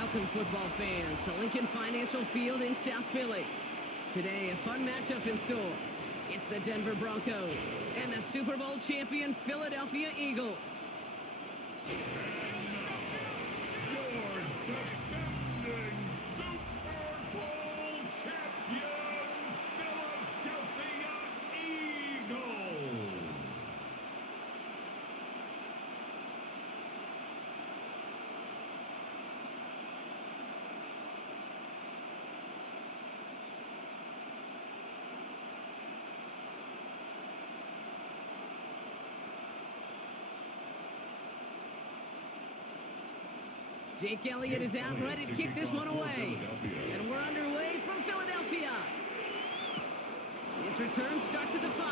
Welcome, football fans, to Lincoln Financial Field in South Philly. Today, a fun matchup in store. It's the Denver Broncos and the Super Bowl champion Philadelphia Eagles. Your defending Super Bowl champion, Philadelphia Eagles. Jake Elliott is out ready to kick this one away. And we're underway from Philadelphia. His return starts at the 5.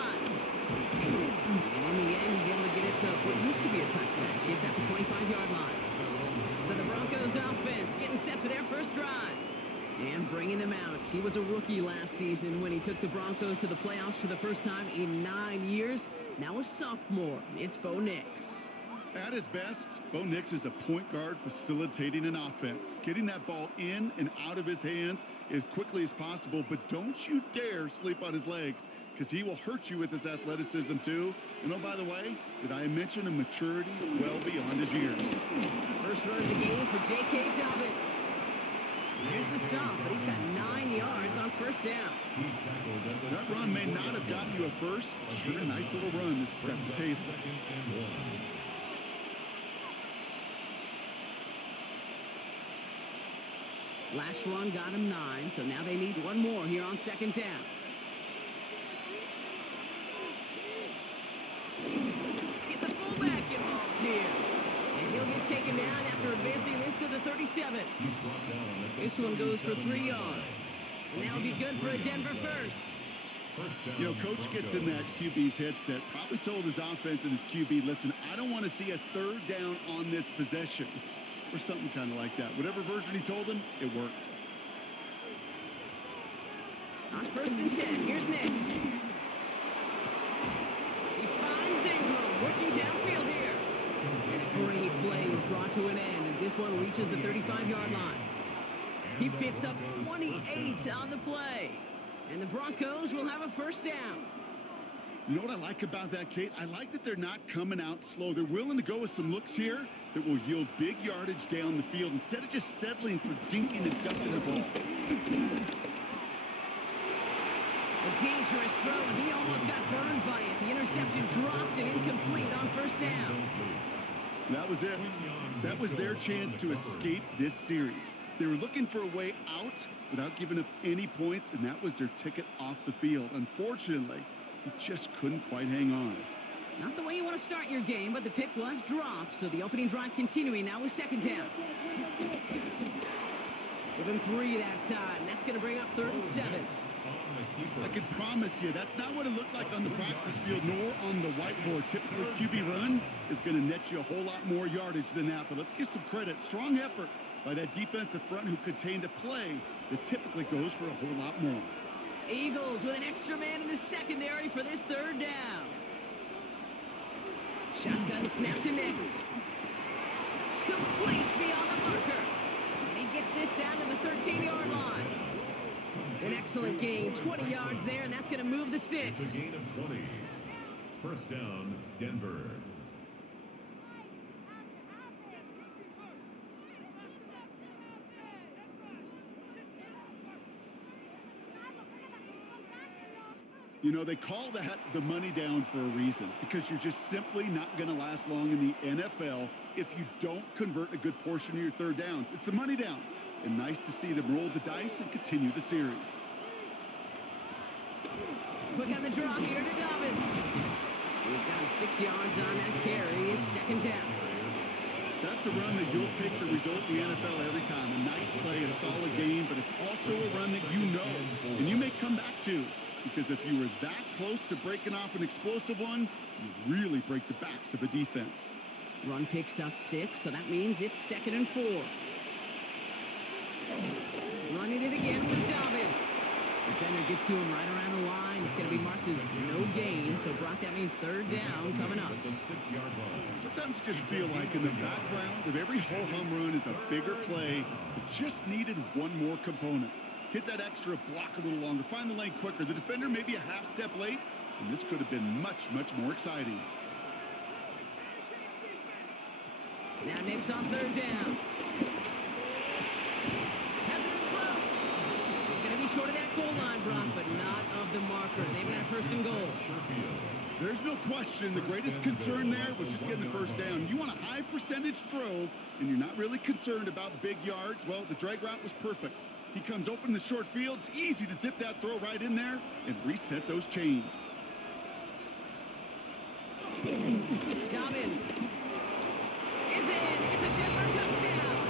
And in the end, he's able to get it to what used to be a touchback. It's at the 25-yard line. So the Broncos offense getting set for their first drive. And bringing them out. He was a rookie last season when he took the Broncos to the playoffs for the first time in 9 years. Now a sophomore. It's Bo Nix. At his best, Bo Nix is a point guard facilitating an offense, getting that ball in and out of his hands as quickly as possible, but don't you dare sleep on his legs, because he will hurt you with his athleticism too. And oh, by the way, did I mention a maturity well beyond his years? First run of the game for J.K. Dobbins. There's the stop, but he's got 9 yards on first down. That run may not have gotten you a first, but sure a nice little run to set the table. Last run got him 9, so now they need one more here on second down. Get the fullback involved here. And he'll get taken down after advancing this to the 37. This one goes for 3 yards. And that'll be good for a Denver first. You know, Coach gets in that QB's headset, probably told his offense and his QB, listen, I don't want to see a third down on this possession. Or something kind of like that. Whatever version he told him, it worked. On first and 10, here's Nix. He finds Ingram working downfield here. And a great play is brought to an end as this one reaches the 35-yard line. He picks up 28 on the play. And the Broncos will have a first down. You know what I like about that, Kate? I like that they're not coming out slow. They're willing to go with some looks here that will yield big yardage down the field instead of just settling for dinking and dunking the ball. A dangerous throw, and he almost got burned by it. The interception dropped and incomplete on first down. That was it. That was their chance to escape this series. They were looking for a way out without giving up any points, and that was their ticket off the field. Unfortunately, he just couldn't quite hang on. Not the way you want to start your game, but the pick was dropped, so the opening drive continuing now with second down. Give him 3 that time. That's going to bring up 3rd and 7. I can promise you that's not what it looked like on the practice field nor on the whiteboard. Typically, QB run is going to net you a whole lot more yardage than that, but let's give some credit. Strong effort by that defensive front who contained a play that typically goes for a whole lot more. Eagles with an extra man in the secondary for this 3rd down. Shotgun snap to Nix. Complete beyond the marker. And he gets this down to the 13-yard line. An excellent gain, 20 yards there, and that's going to move the sticks. It's a gain of 20. First down, Denver. You know, they call that the money down for a reason, because you're just simply not going to last long in the NFL if you don't convert a good portion of your 3rd downs. It's the money down. And nice to see them roll the dice and continue the series. Quick on the draw here to Dobbins. He's got 6 yards on that carry. It's second down. That's a run that you'll take the result in the NFL every time. A nice play, a solid game, but it's also a run that you know and you may come back to. Because if you were that close to breaking off an explosive one, you really break the backs of a defense. Run picks up 6, so that means it's 2nd and 4. Running it again with Dobbins. Defender gets to him right around the line. It's going to be marked as no gain. So, Brock, that means third down coming up. At the 6-yard line. Sometimes you just feel like in the background of every ho-hum run is a bigger play that just needed one more component. Hit that extra block a little longer. Find the lane quicker. The defender may be a half step late, and this could have been much, much more exciting. Now Nick's on third down. Has it in close. He's going to be short of that goal line, Brock, but not of the marker. They've got a first and goal. There's no question the greatest concern there was just getting the first down. You want a high percentage throw, and you're not really concerned about big yards. Well, the drag route was perfect. He comes open in the short field. It's easy to zip that throw right in there and reset those chains. Dobbins is in. It's a Denver touchdown.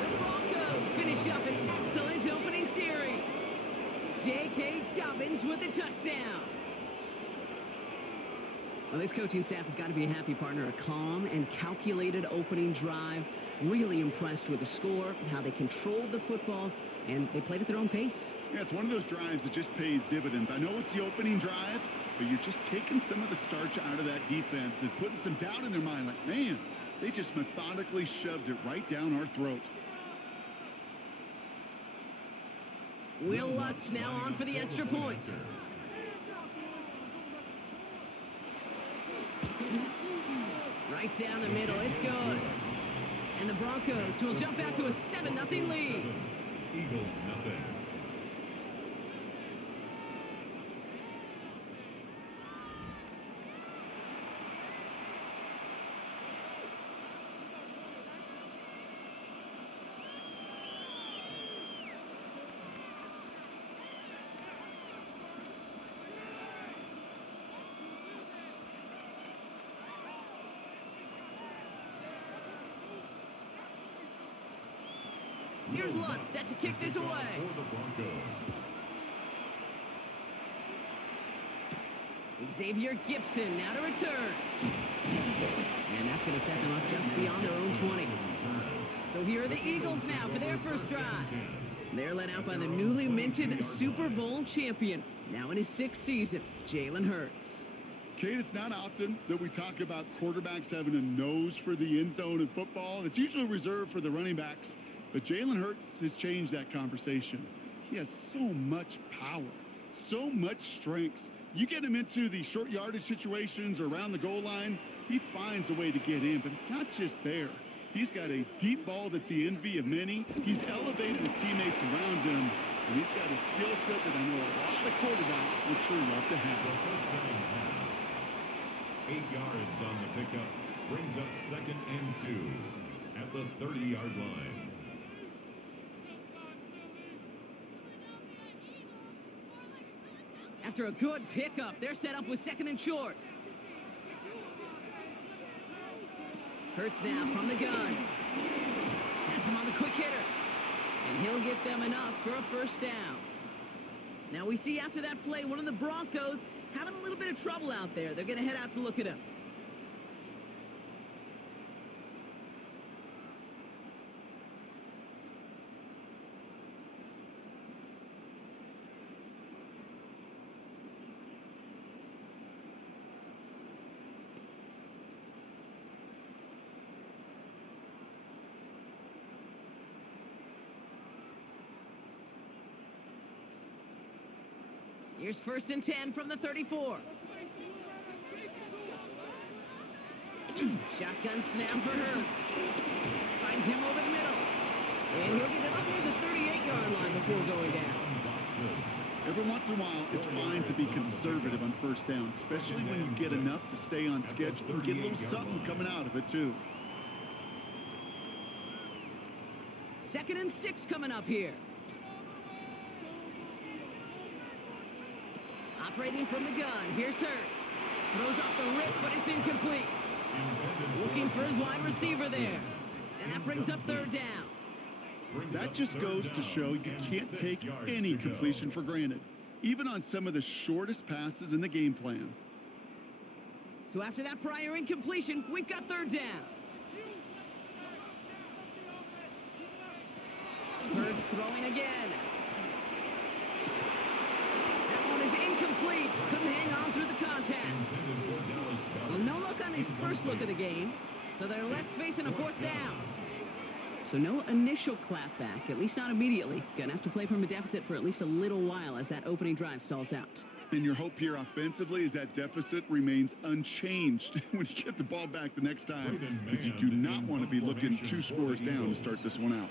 The Broncos finish up an excellent opening series. J.K. Dobbins with the touchdown. Well, this coaching staff has got to be a happy partner. A calm and calculated opening drive. Really impressed with the score, how they controlled the football, and they played at their own pace. Yeah, it's one of those drives that just pays dividends. I know it's the opening drive, but you're just taking some of the starch out of that defense and putting some doubt in their mind. Like, man, they just methodically shoved it right down our throat. Will Lutz now on for the extra point. Right down the middle, it's good. And the Broncos will jump out to a 7-0 lead. Eagles nothing. Here's Lutz set to kick this away. For the Broncos. Xavier Gibson now to return. And that's going to set them up just beyond their own 20. So here are the Eagles now for their first drive. They're led out by the newly minted Super Bowl champion, now in his 6th season, Jalen Hurts. Kate, it's not often that we talk about quarterbacks having a nose for the end zone in football. It's usually reserved for the running backs. But Jalen Hurts has changed that conversation. He has so much power, so much strength. You get him into the short yardage situations or around the goal line, he finds a way to get in, but it's not just there. He's got a deep ball that's the envy of many. He's elevated his teammates around him, and he's got a skill set that I know a lot of quarterbacks would sure love to have. The first down pass. 8 yards on the pickup. Brings up 2nd and 2 at the 30-yard line. After a good pickup, they're set up with 2nd and short. Hurts now from the gun. Has him on the quick hitter. And he'll get them enough for a first down. Now we see after that play, one of the Broncos having a little bit of trouble out there. They're going to head out to look at him. Here's 1st and 10 from the 34. Shotgun snap for Hurts. Finds him over the middle. And he'll get it up near the 38-yard line before going down. Every once in a while, it's fine to be conservative on first down, especially when you get enough to stay on schedule. You get a little something coming out of it, too. 2nd and 6 coming up here. Operating from the gun, here's Hurts. Throws off the rip, but it's incomplete. Looking for his wide receiver there. And that brings up 3rd down. That just goes to show you can't take any completion for granted, even on some of the shortest passes in the game plan. So after that prior incompletion, we've got 3rd down. Hurts throwing again. out. Couldn't hang on through the contact. Well, no look on his first look of the game. So they're left facing a fourth down. So no initial clapback, at least not immediately. Gonna have to play from a deficit for at least a little while as that opening drive stalls out. And your hope here offensively is that deficit remains unchanged when you get the ball back the next time, because you do not want to be looking 2 scores down to start this one out.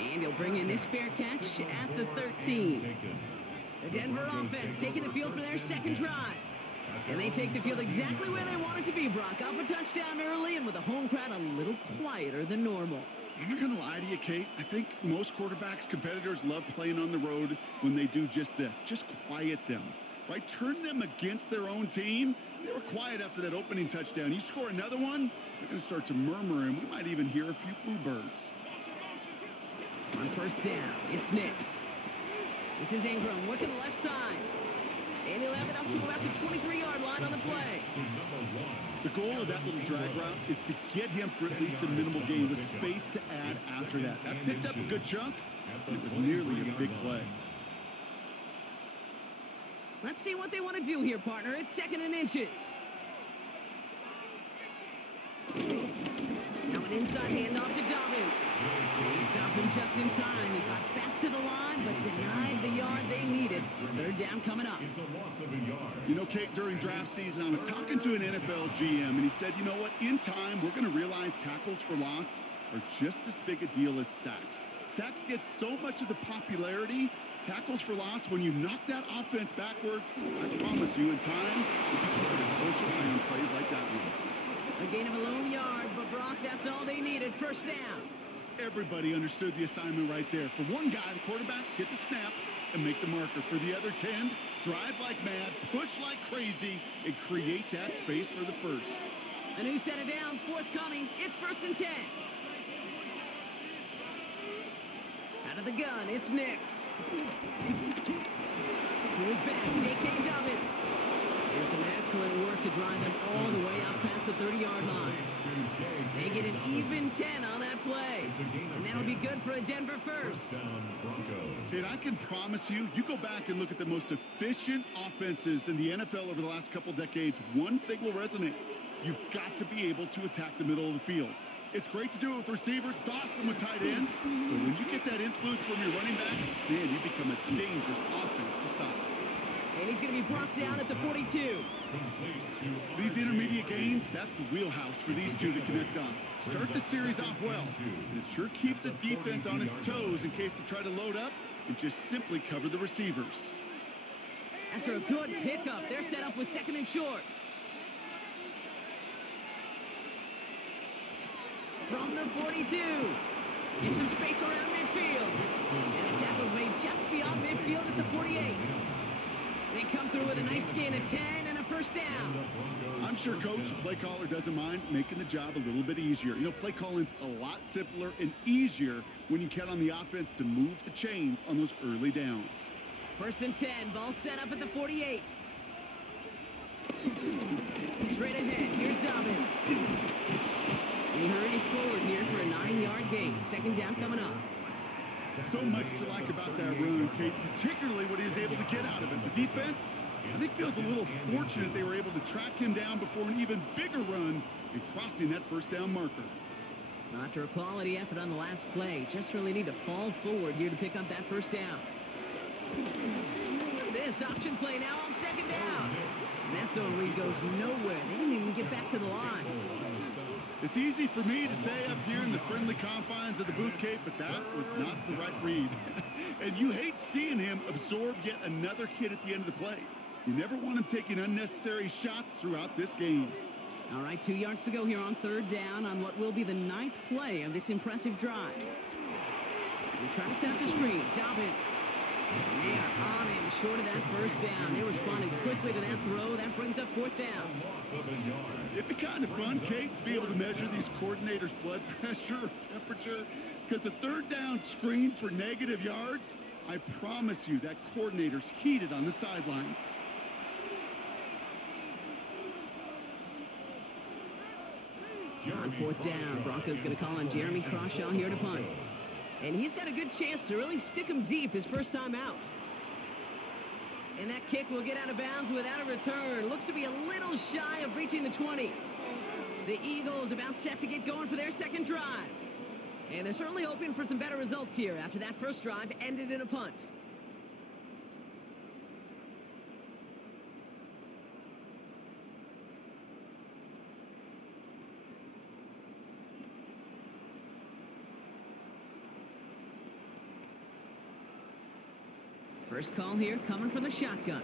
And he'll bring in this fair catch at the 13. The Denver offense taking the field for their second drive. And they take the field exactly where they want it to be, Brock. Off a touchdown early and with a home crowd a little quieter than normal. I'm not going to lie to you, Kate. I think most quarterbacks, competitors love playing on the road when they do just this. Just quiet them, right? Turn them against their own team. They were quiet after that opening touchdown. You score another one, they're going to start to murmur, and we might even hear a few boo birds. On first down, it's Nix. This is Ingram working the left side. And he'll have it up to about the 23-yard line on the play. The goal of that little drag route is to get him for at least a minimal gain with space to add after that. That picked up a good chunk. It was nearly a big play. Let's see what they want to do here, partner. It's 2nd and inches. Now an inside handoff to Dobbins. They stopped him just in time. He got back to the line, but denied the yard they needed. 3rd down coming up. It's a loss of a yard. You know, Kate, during draft season, I was talking to an NFL GM, and he said, you know what, in time, we're going to realize tackles for loss are just as big a deal as sacks. Sacks get so much of the popularity. Tackles for loss, when you knock that offense backwards, I promise you, in time, you'll be keeping a closer eye on plays like that one. A gain of a lone yard, but Brock, that's all they needed. 1st down. Everybody understood the assignment right there. For one guy, the quarterback, get the snap and make the marker. For the other 10, drive like mad, push like crazy, and create that space for the first. A new set of downs forthcoming. It's 1st and 10. Out of the gun, it's Nix. To his back, J.K. Dobbins. And some excellent work to drive them all the way out past the 30-yard line. They get an even 10 on that play. And that'll be good for a Denver first. Kate, I can promise you, you go back and look at the most efficient offenses in the NFL over the last couple decades, one thing will resonate. You've got to be able to attack the middle of the field. It's great to do it with receivers. It's awesome with tight ends. But when you get that influence from your running backs, man, you become a dangerous offense to stop. And he's going to be brought down at the 42. These intermediate gains, that's the wheelhouse for these two to connect on. Start the series off well. And it sure keeps the defense on its toes in case they try to load up and just simply cover the receivers. After a good pickup, they're set up with 2nd and short. From the 42. Get some space around midfield. And the tackle's made just beyond midfield at the 48. They come through with a nice gain of 10 and a 1st down. I'm sure coach, the play caller, doesn't mind making the job a little bit easier. You know, play calling's a lot simpler and easier when you count on the offense to move the chains on those early downs. 1st and 10, ball set up at the 48. Straight ahead, here's Dobbins. He hurries forward here for a 9-yard gain. 2nd down coming up. So much to like about that run, Kate, particularly what he was able to get out of it. The defense, I think, feels a little fortunate they were able to track him down before an even bigger run and crossing that 1st down marker. After a quality effort on the last play, just really need to fall forward here to pick up that 1st down. Look at this option play now on 2nd down. And that zone read goes nowhere. They didn't even get back to the line. It's easy for me to say up here in the friendly confines of the booth, Kate, but that was not the right read. And you hate seeing him absorb yet another hit at the end of the play. You never want him taking unnecessary shots throughout this game. All right, 2 yards to go here on 3rd down on what will be the 9th play of this impressive drive. They try to set up the screen. Dobbins. And they are on him short of that 1st down. They responded quickly to that throw. That brings up 4th down. It'd be kind of fun, Kate, to be able to measure these coordinators' blood pressure or temperature, because the 3rd down screen for negative yards, I promise you that coordinator's heated on the sidelines. On 4th down, Broncos going to call on Jeremy Crawshaw here to punt. And he's got a good chance to really stick him deep his first time out. And that kick will get out of bounds without a return. Looks to be a little shy of reaching the 20. The Eagles about set to get going for their second drive. And they're certainly hoping for some better results here after that first drive ended in a punt. First call here coming from the shotgun.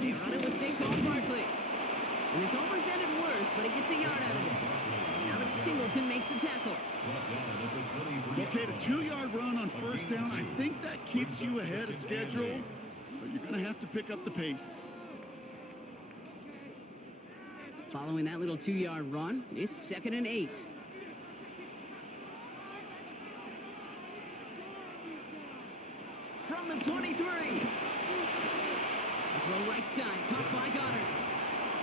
They run it with Saquon Barkley. And this almost ended worse, but he gets a yard out of this. Alex Singleton makes the tackle. Okay, the 2-yard run on first down, I think that keeps you ahead of schedule, but you're going to have to pick up the pace. Following that little 2-yard run, it's 2nd and 8. From the 23. A throw right side, caught by Goddard.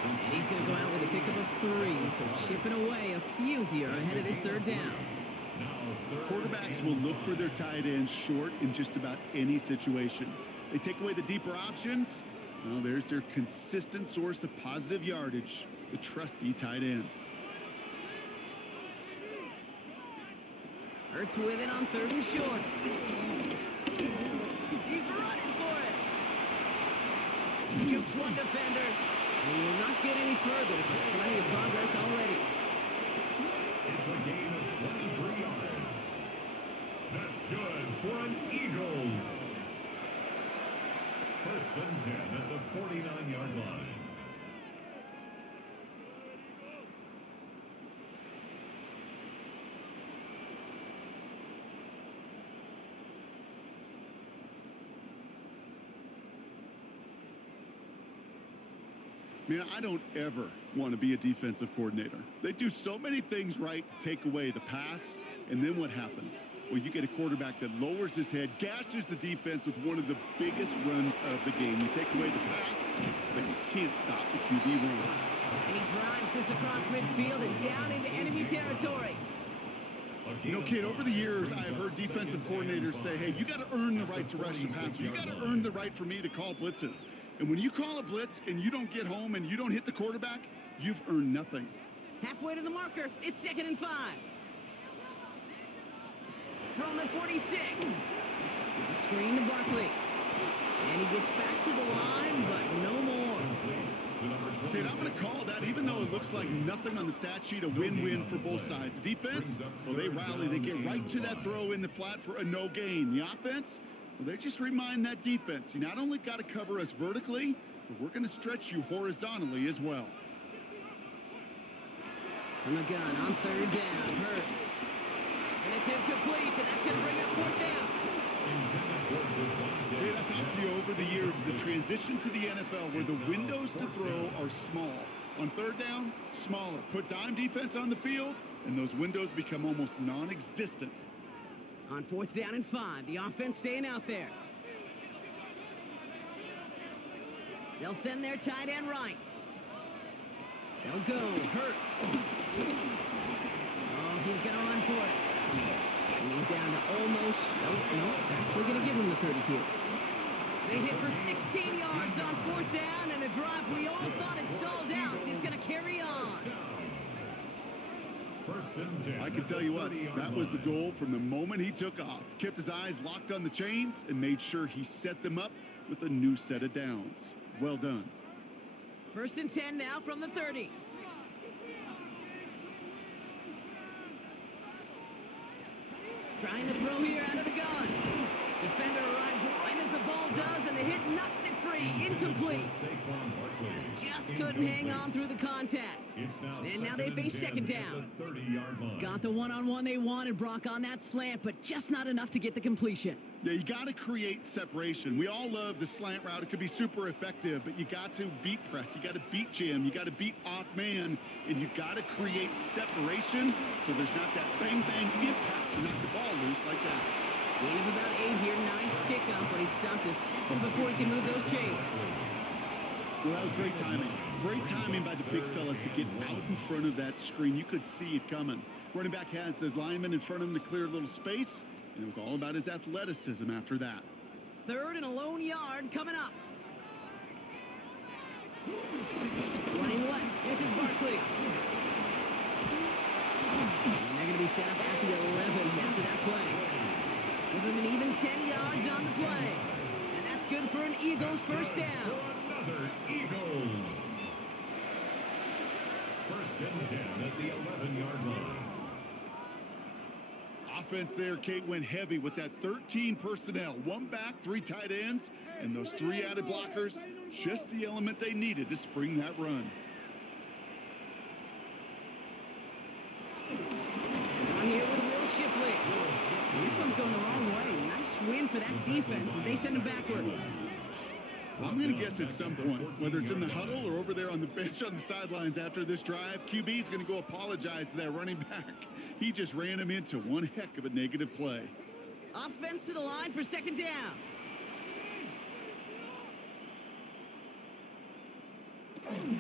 And he's going to go out with a pickup of 3, so chipping away a few here ahead of this third down. Quarterbacks will look for their tight ends short in just about any situation. They take away the deeper options. Well, there's their consistent source of positive yardage. The trusty tight end. Hurts with it on 3rd and short. He's running for it. Jukes one defender. He will not get any further, but plenty of progress already. It's a gain of 23 yards. That's good for an Eagles. 1st and 10 at the 49-yard line. Man, I don't ever want to be a defensive coordinator. They do so many things right to take away the pass, and then what happens? Well, you get a quarterback that lowers his head, gashes the defense with one of the biggest runs of the game. You take away the pass, but you can't stop the QB run. And he drives this across midfield and down into enemy territory. You know, kid, over the years, I've heard defensive coordinators say, hey, you got to earn the right to rush the passer. You got to earn the right for me to call blitzes. And when you call a blitz and you don't get home and you don't hit the quarterback, you've earned nothing. Halfway to the marker, it's 2nd and 5. From the 46. It's a screen to Barkley. And he gets back to the line, but no more. Okay, I'm going to call that, even though it looks like nothing on the stat sheet, a win-win for both sides. Defense, well, they rally. They get right to that throw in the flat for a no gain. The offense, well, they just remind that defense, you not only got to cover us vertically, but we're going to stretch you horizontally as well. On the gun, on 3rd down, Hurts. And it's incomplete, and that's going to bring up 4th down. Kid, I've talked to you over the years, the transition to the NFL where the windows to throw are small. On 3rd down, smaller. Put dime defense on the field, and those windows become almost non-existent. On 4th down and 5, the offense staying out there. They'll send their tight end right. They'll go. Hurts. Oh, he's going to run for it. And he's down to almost, no, actually going to give him the 30 here. They hit for 16 yards on 4th down, and a drive we all thought had stalled out is going to carry on. 1st and 10. I can tell you what, that was the goal from the moment he took off. Kept his eyes locked on the chains and made sure he set them up with a new set of downs. Well done. 1st and 10 now from the 30. Trying to throw here out of the gun. Defender arrives right as the ball does, and the hit knocks it free. Incomplete. Just couldn't hang on through the contact. And now they face 2nd down. Got the one-on-one they wanted, Brock, on that slant, but just not enough to get the completion. Yeah, you got to create separation. We all love the slant route. It could be super effective, but you got to beat press. You got to beat jam. You got to beat off man, and you got to create separation so there's not that bang-bang impact to knock the ball loose like that. Gain of about 8 here. Nice pickup, but he stopped a second before he can move those chains. Well, that was great timing. Great timing by the big fellas to get out in front of that screen. You could see it coming. Running back has the lineman in front of him to clear a little space, and it was all about his athleticism after that. 3rd and a lone yard coming up. Running left. This is Barkley. And they're going to be set up at the 11 after that play. Give them an even 10 yards on the play. And that's good for an Eagles first down. Another Eagles. 1st and 10 at the 11-yard line. Offense there, Kate, went heavy with that 13 personnel. 1 back, 3 tight ends, and those 3 added blockers. Just the element they needed to spring that run. On here with Will Shipley. This one's going the wrong way. Nice win for that defense as they send him backwards. I'm going to guess at some point, whether it's in the huddle or over there on the bench on the sidelines after this drive, QB's going to go apologize to that running back. He just ran him into one heck of a negative play. Offense to the line for 2nd down.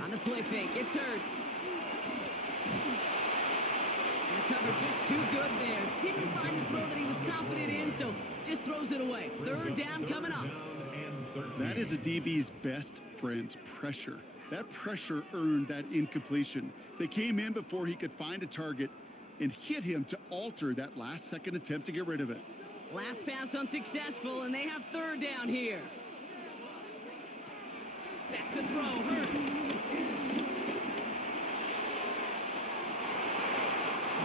On the play fake, it's Hurts. And the cover just too good there. Didn't find the throw that he was confident in, so just throws it away. 3rd down coming up. That is a DB's best friend, pressure. That pressure earned that incompletion. They came in before he could find a target and hit him to alter that last-second attempt to get rid of it. Last pass unsuccessful, and they have 3rd down here. Back to throw, Hurts.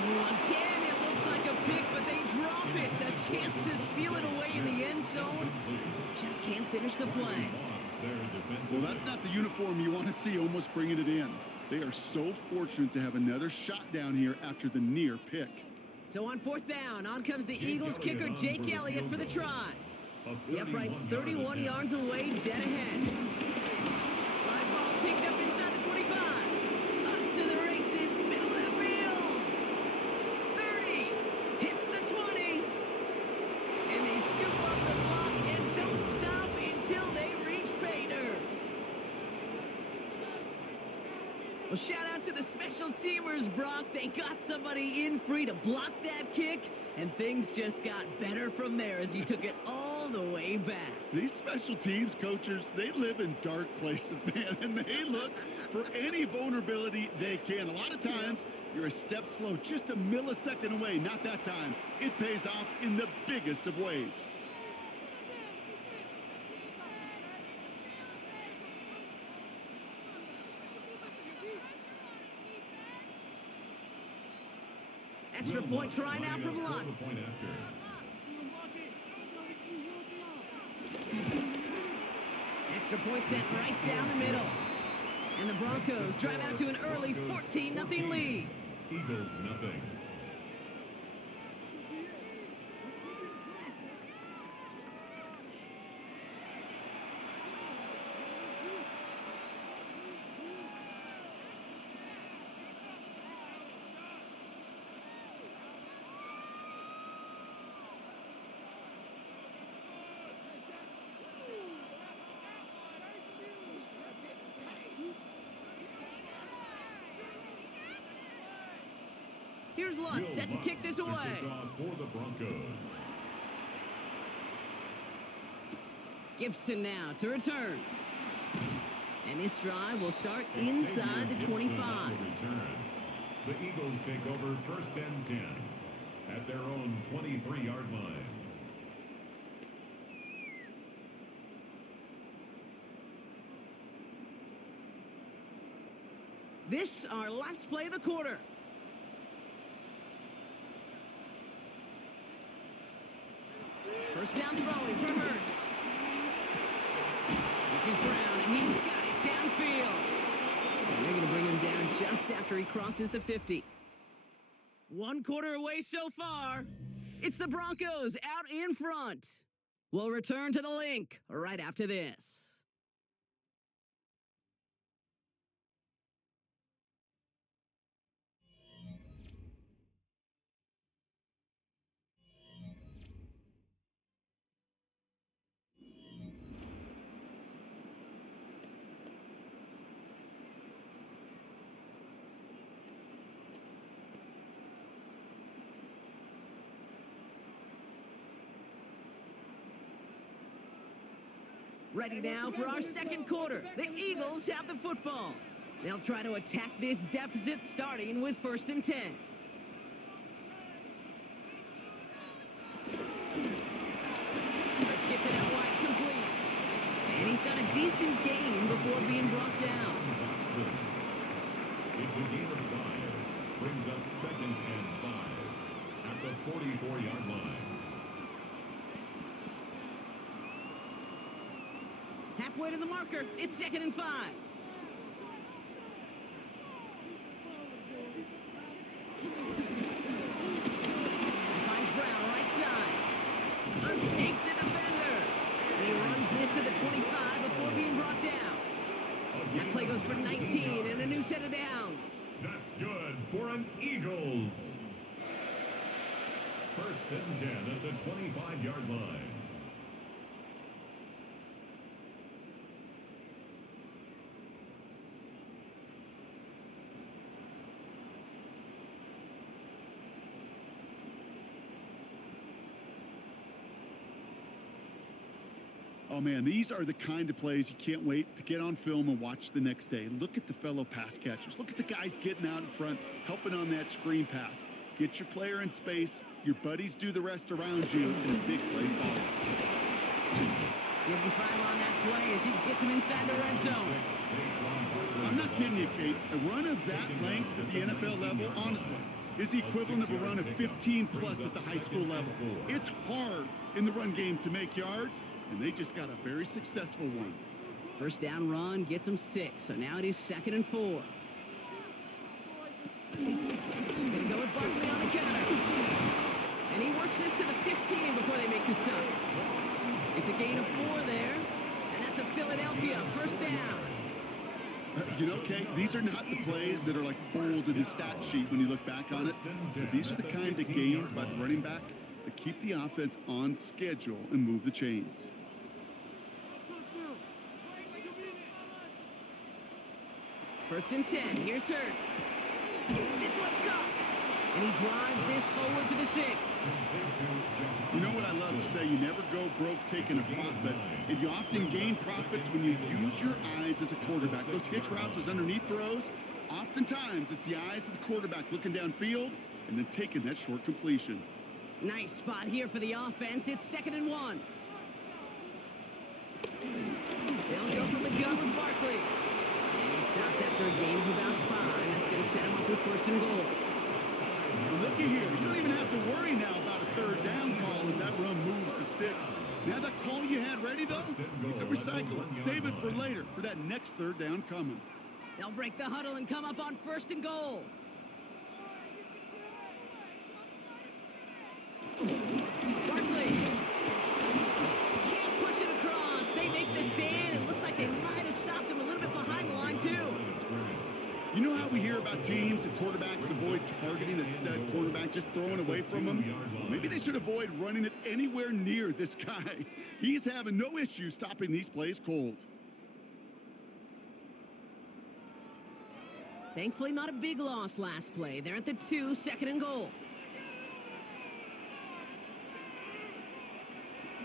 Oh, again, it looks like a pick, but they drop it. A chance to steal it away in the end zone. Just can't finish the play. Well, that's not the uniform you want to see almost bringing it in. They are so fortunate to have another shot down here after the near pick. So on 4th down, on comes the Eagles kicker, Jake Elliott, for the try. The upright's 31 yards away, dead ahead. Live ball picked up inside the 25. Up to the races, middle of the field. 30, hits the 20. And they scoop up the block and don't stop until they reach pay dirt. Well, shout out to the special teamers, Brock. They got somebody in free to block that kick, and things just got better from there as he took it all the way back. These special teams coaches, they live in dark places, man, and they look for any vulnerability they can. A lot of times, you're a step slow, just a millisecond away. Not that time. It pays off in the biggest of ways. Extra point try now from Lutz. Extra point sent right down the middle. And the Broncos drive out to an early 14-0 lead. Eagles nothing. Here's Lutz set to kick this away. For the Broncos. Gibson now to return. And this drive will start inside the 25. The Eagles take over 1st and 10 at their own 23-yard line. This our last play of the quarter. First down throwing for Hurts. This is Brown, and he's got it downfield. And they're going to bring him down just after he crosses the 50. 1 quarter away so far. It's the Broncos out in front. We'll return to the link right after this. Ready now for our second quarter. The Eagles have the football. They'll try to attack this deficit starting with 1st and 10. Let's get to that wide complete. And he's got a decent gain before being brought down. It's a gain of 5. Brings up 2nd and 5 at the 44-yard line. Halfway to the marker. It's 2nd and 5. Finds Brown right side. Escapes a defender. And he runs this to the 25 before being brought down. That play goes for 19 and a new set of downs. That's good for an Eagles. 1st and 10 at the 25-yard line. Oh, man, these are the kind of plays you can't wait to get on film and watch the next day. Look at the fellow pass catchers. Look at the guys getting out in front, helping on that screen pass. Get your player in space. Your buddies do the rest around you, and a big play follows. Give him 5 on that play as he gets him inside the red zone. I'm not kidding you, Kate. A run of that length at the NFL level, honestly, is the equivalent of a run of 15-plus at the high school level. It's hard in the run game to make yards, and they just got a very successful one. 1st down run gets him 6, so now it is 2nd and 4. Gonna go with Barkley on the counter. And he works this to the 15 before they make the stop. It's a gain of 4 there, and that's a Philadelphia 1st down. You know, Kate, these are not the plays that are like bold in the stat sheet when you look back on it. But these are the kind of gains by the running back that keep the offense on schedule and move the chains. First and 10. Here's Hurts. This one's go. And he drives this forward to the 6. You know what I love to say? You never go broke taking a profit. And you often gain profits when you use your eyes as a quarterback. Those hitch routes, those underneath throws, oftentimes it's the eyes of the quarterback looking downfield and then taking that short completion. Nice spot here for the offense. It's 2nd and 1. They'll go from the gun with Barkley. And he stopped after a gain of about 5. That's going to set him up with 1st and goal. Well, looky here. You don't even have to worry now about a 3rd down call as that run moves the sticks. Now that call you had ready, though, you can recycle it. Save it for later, for that next 3rd down coming. They'll break the huddle and come up on 1st and goal. Barkley can't push it across. They make the stand. It looks like they might have stopped him a little bit behind the line, too. You know how we hear about teams and quarterbacks avoid targeting a stud quarterback, just throwing away from him? Maybe they should avoid running it anywhere near this guy. He's having no issue stopping these plays cold. Thankfully, not a big loss last play. They're at the 2, 2nd and goal.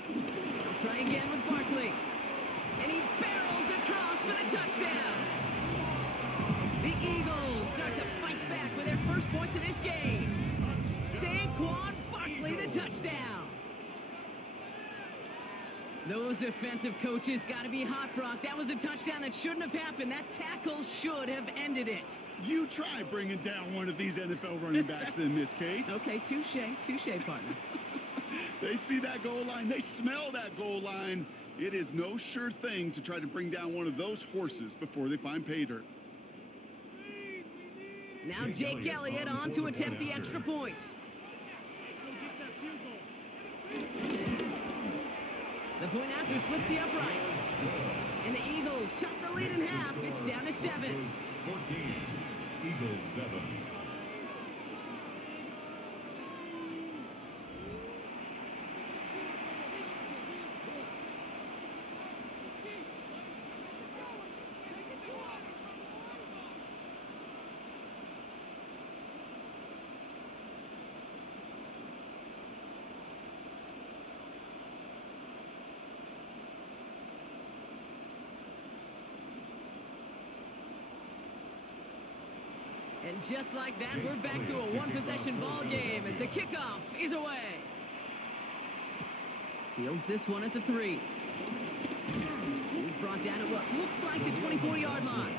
They'll try again with Barkley. And he barrels across for the touchdown. The Eagles start to fight back with their first points of this game. Saquon Barkley, the touchdown. Those defensive coaches got to be hot, Brock. That was a touchdown that shouldn't have happened. That tackle should have ended it. You try bringing down one of these NFL running backs in, Miss Kate. Okay, touche, partner. They see that goal line. They smell that goal line. It is no sure thing to try to bring down one of those horses before they find pay dirt. Now Jake Elliott on to attempt the extra point. The point after splits the upright. And the Eagles chop the lead in half. It's down to 7. 14. Eagles 7. And just like that, we're back to a one-possession ball game as the kickoff is away. Fields this one at the 3. He's brought down at what looks like the 24-yard line.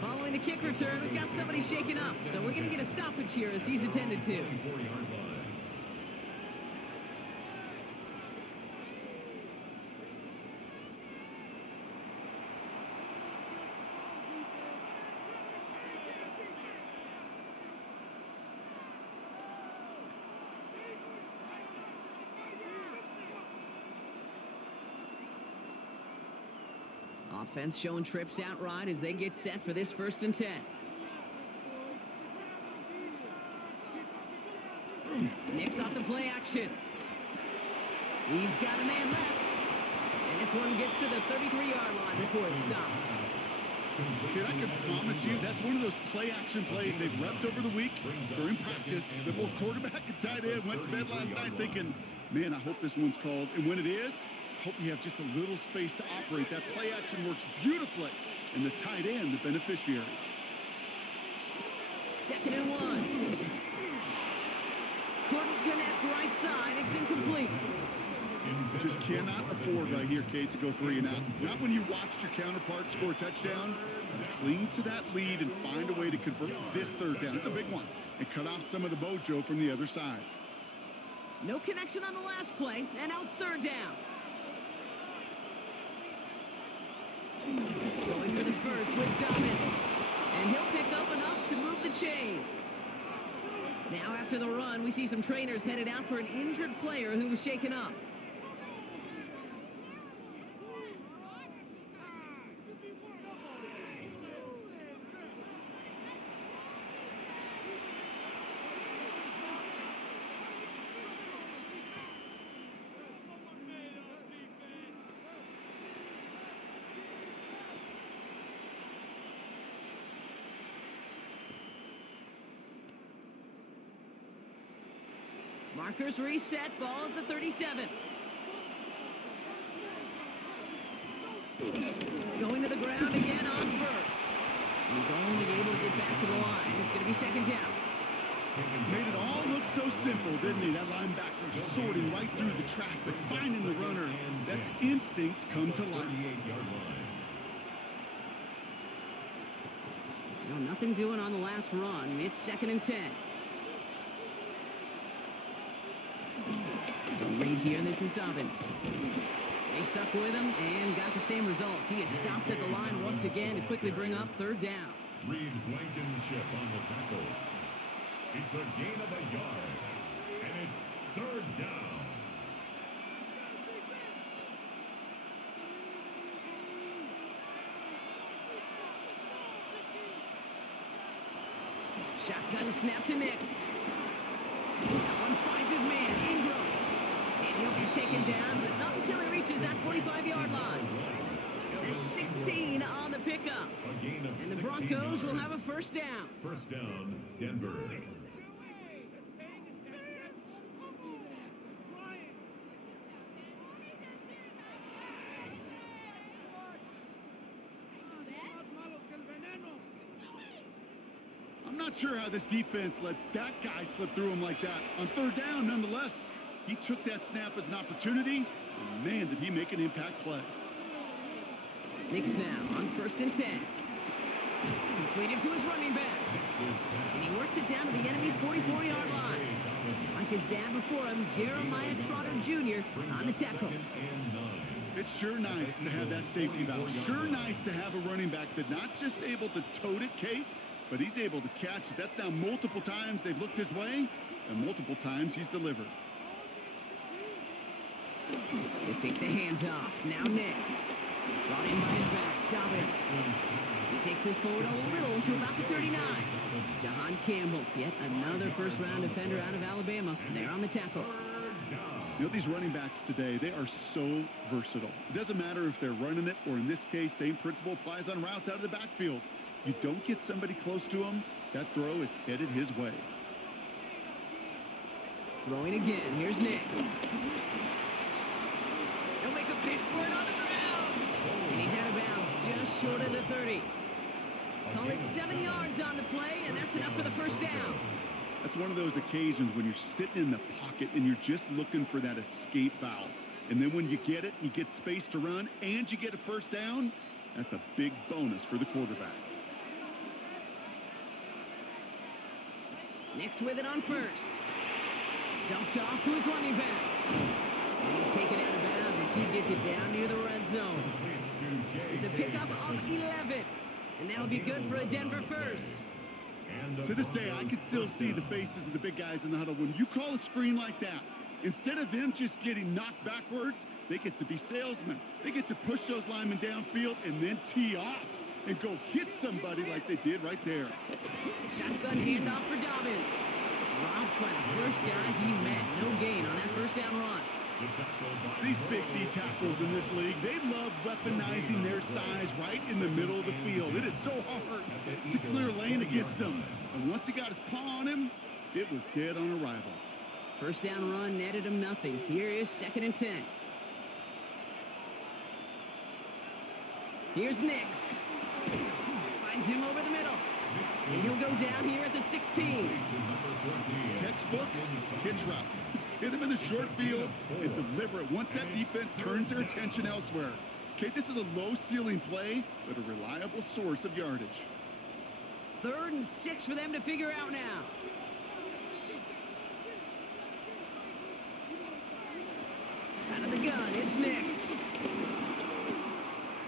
Following the kick return, we've got somebody shaken up, so we're going to get a stoppage here as he's attended to. Offense showing trips out right as they get set for this 1st and 10. Nix off the play action. He's got a man left. And this one gets to the 33-yard line before it's stopped. Kid, I can promise you that's one of those play-action plays they've repped over the week during practice. The both quarterback and tight end went to bed last night thinking, man, I hope this one's called. And when it is, I hope you have just a little space to operate. That play action works beautifully, and the tight end, the beneficiary. 2nd and 1. Couldn't connect right side. It's incomplete. Just cannot afford right here, Kate, to go 3 and out. Not when you watched your counterpart score a touchdown. Cling to that lead and find a way to convert this 3rd down. It's a big one. And cut off some of the mojo from the other side. No connection on the last play, and now it's 3rd down. Going for the first with Dobbins. And he'll pick up enough to move the chains. Now after the run, we see some trainers headed out for an injured player who was shaken up. Markers reset, ball at the 37. Going to the ground again on first. He's only able to get back to the line. It's going to be 2nd down. Made it all look so simple, didn't he? That linebacker sorting right through the traffic, finding the runner. That's instincts come to life. No, nothing doing on the last run. It's 2nd and 10. So read here, this is Dobbins. They stuck with him and got the same results. He is stopped at the line once again to quickly bring up 3rd down. Reed Blankenship on the tackle. It's a gain of a yard, and it's 3rd down. Shotgun snap to Nix. That one finds his man, Ingram. And he'll be taken down, but not until he reaches that 45-yard line. That's 16 on the pickup. And the Broncos will have a 1st down. 1st down, Denver. I'm not sure how this defense let that guy slip through him like that. On 3rd down, nonetheless, he took that snap as an opportunity, and man, did he make an impact play. Nix now on 1st and 10. Completed to his running back. And he works it down to the enemy 44-yard line. Like his dad before him, Jeremiah Trotter Jr. on the tackle. It's sure nice to have that safety valve. Sure nice to have a running back that's not just able to tote it, Kate, but he's able to catch it. That's now multiple times they've looked his way, and multiple times he's delivered. They fake the handoff. Now Nix. Brought in by his back. Dobbins. He takes this forward a little into about the 39. Jahan Campbell, yet another 1st-round defender out of Alabama. They're on the tackle. You know, these running backs today, they are so versatile. It doesn't matter if they're running it, or in this case, same principle applies on routes out of the backfield. You don't get somebody close to him, that throw is headed his way. Throwing again. Here's Nix. He'll make a big for it on the ground. And he's out of bounds just short of the 30. Call it 7 yards on the play, and that's enough for the first down. That's one of those occasions when you're sitting in the pocket and you're just looking for that escape valve. And then when you get it, you get space to run, and you get a first down. That's a big bonus for the quarterback. Nix with it on first. Dumped off to his running back. And he's taken out of bounds as he gets it down near the red zone. It's a pickup of 11. And that'll be good for a Denver first. To this day, I can still see the faces of the big guys in the huddle. When you call a screen like that, instead of them just getting knocked backwards, they get to be salesmen. They get to push those linemen downfield and then tee off and go hit somebody like they did right there. Shotgun handoff for Dobbins. Dropped by the first guy he met. No gain on that first down run. These big D tackles in this league, they love weaponizing their size right in the middle of the field. It is so hard to clear lane against them. And once he got his paw on him, it was dead on arrival. First down run netted him nothing. Here is 2nd and 10. Here's Nix. Finds him over the middle. And he'll go down here at the 16. Textbook hitch route. Hit him in the short field and deliver it once that defense turns their attention elsewhere. Okay, this is a low-ceiling play, but a reliable source of yardage. 3rd and 6 for them to figure out now. Out of the gun, it's Nix.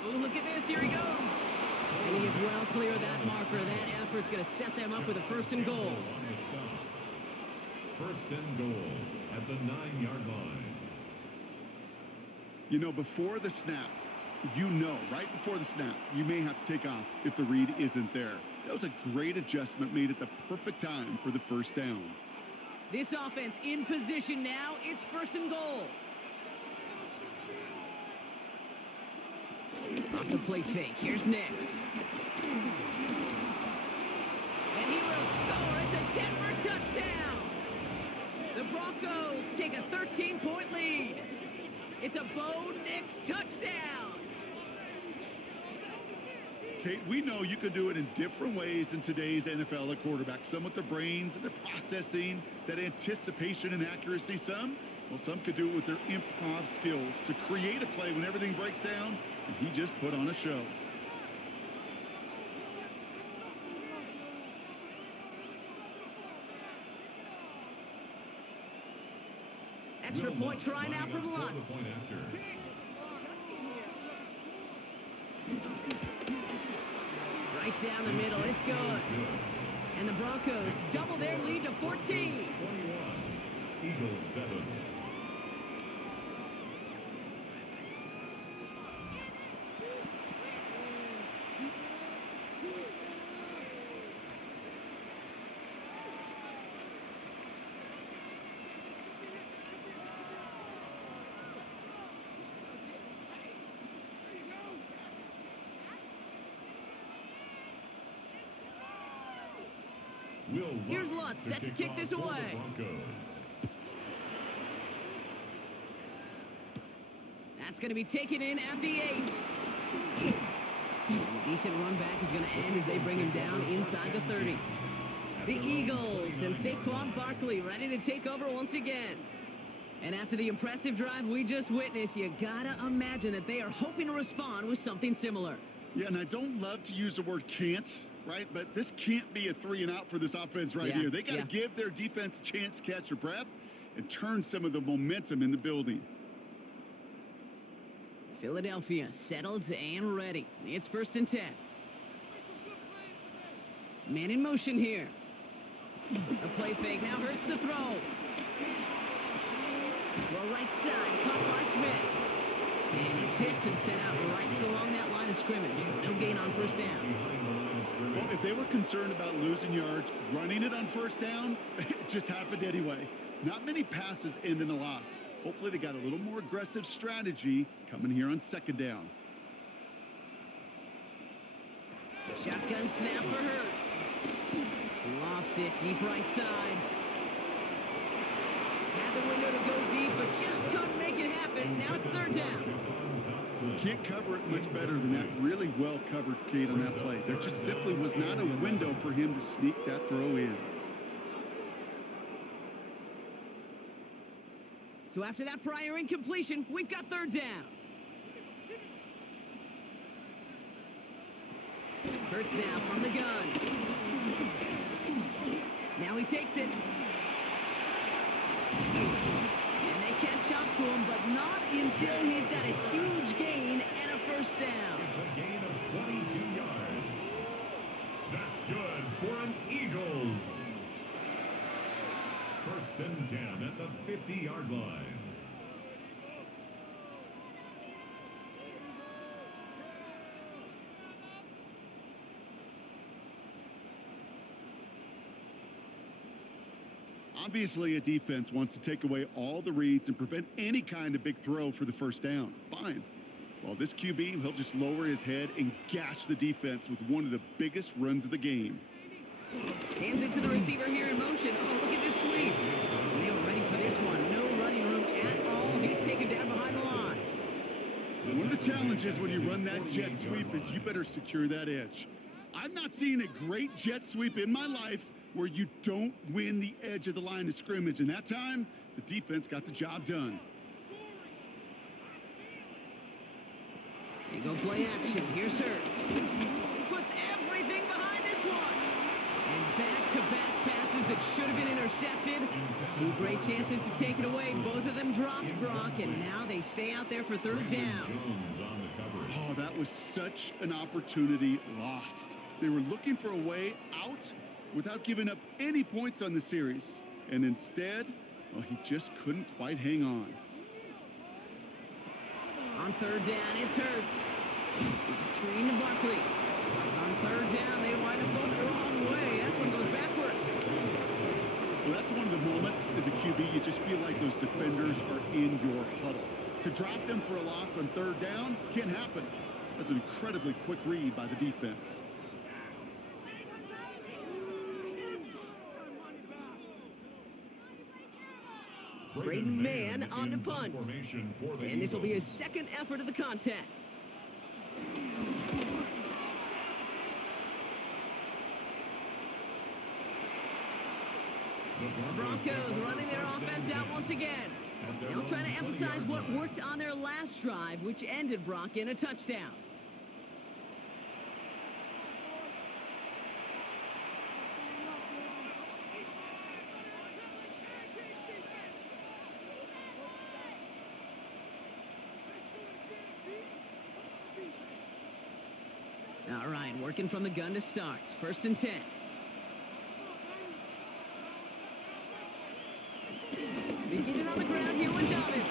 Oh, look at this, here he goes. And he is well clear of that marker. That effort's going to set them up with a 1st and goal. 1st and goal at the 9-yard line. You know, before the snap, right before the snap, you may have to take off if the read isn't there. That was a great adjustment made at the perfect time for the first down. This offense in position now. It's 1st and goal. Off the play fake. Here's Nix. And he will score. It's a Denver touchdown. The Broncos take a 13-point lead. It's a Bo Nix touchdown. Kate, we know you can do it in different ways in today's NFL at quarterback. Some with their brains and their processing, that anticipation and accuracy. Some could do it with their improv skills to create a play when everything breaks down, and he just put on a show. Extra point try now from Lutz. Right down the middle, it's good. And the Broncos double their lead to 14. 21, Eagles 7. Here's Lutz, set to kick this away. That's going to be taken in at the 8. And a decent run back is going to end as they bring him down inside the 30. The Eagles and Saquon Barkley ready to take over once again. And after the impressive drive we just witnessed, you gotta imagine that they are hoping to respond with something similar. Yeah, and I don't love to use the word can't, right? But this can't be a 3 and out for this offense right here. They got to give their defense a chance to catch their breath and turn some of the momentum in the building. Philadelphia settled and ready. It's 1st and 10. Man in motion here. A play fake now hurts the throw. Throw right side, caught by Smith. And he's hit and sent out right along that line of scrimmage. No gain on 1st down. Well, if they were concerned about losing yards, running it on 1st down, it just happened anyway. Not many passes end in a loss. Hopefully they got a little more aggressive strategy coming here on 2nd down. Shotgun snap for Hurts. Lofts it deep right side. Had the window to go deep, but just couldn't make it happen. Now it's 3rd down. Can't cover it much better than that really well-covered gate on that play. There just simply was not a window for him to sneak that throw in. So after that prior incompletion, we've got third down. Hurts now from the gun. Now he takes it. And they catch up to him, but not until he's got a huge gain and a first down. It's a gain of 22 yards. That's good for an Eagles. First and 10 at the 50-yard line. Obviously, a defense wants to take away all the reads and prevent any kind of big throw for the first down. Fine. Well, this QB, he'll just lower his head and gash the defense with one of the biggest runs of the game. Hands it to the receiver here in motion. Oh, look at this sweep. And they were ready for this one. No running room at all. He's taken down behind the line. One of the challenges when you run that jet sweep is you better secure that edge. I've not seen a great jet sweep in my life where you don't win the edge of the line of scrimmage. And that time, the defense got the job done. They go play action. Here's Hurts. He puts everything behind this one. And back-to-back passes that should have been intercepted. Two great chances to take it away. Both of them dropped, Brock, and now they stay out there for third down. Oh, that was such an opportunity lost. They were looking for a way out without giving up any points on the series. And instead, well, he just couldn't quite hang on. On third down, it's Hurts. It's a screen to Barkley. On third down, they wind up going the wrong way. That one goes backwards. Well, that's one of the moments as a QB, you just feel like those defenders are in your huddle. To drop them for a loss on third down can't happen. That's an incredibly quick read by the defense. Braden Mann on the punt. And this will be his second effort of the contest. The Broncos running their offense out once again. They'll try to emphasize what worked on their last drive, which ended, Brock, in a touchdown. All right, working from the gun to start. First and 10. Beginning on the ground here with Dobbins.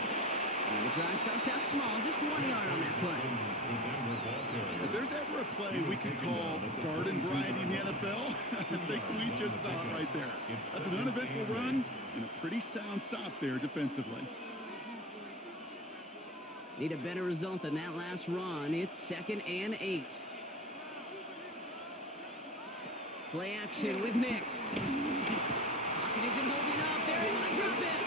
And the drive starts out small, just 1 yard on that play. If there's ever a play we could call garden variety in the NFL, I think we just saw it right there. That's an uneventful run and a pretty sound stop there defensively. Need a better result than that last run. It's 2nd and 8. Play action with Nix. Pocket isn't holding up. They're able to drop it.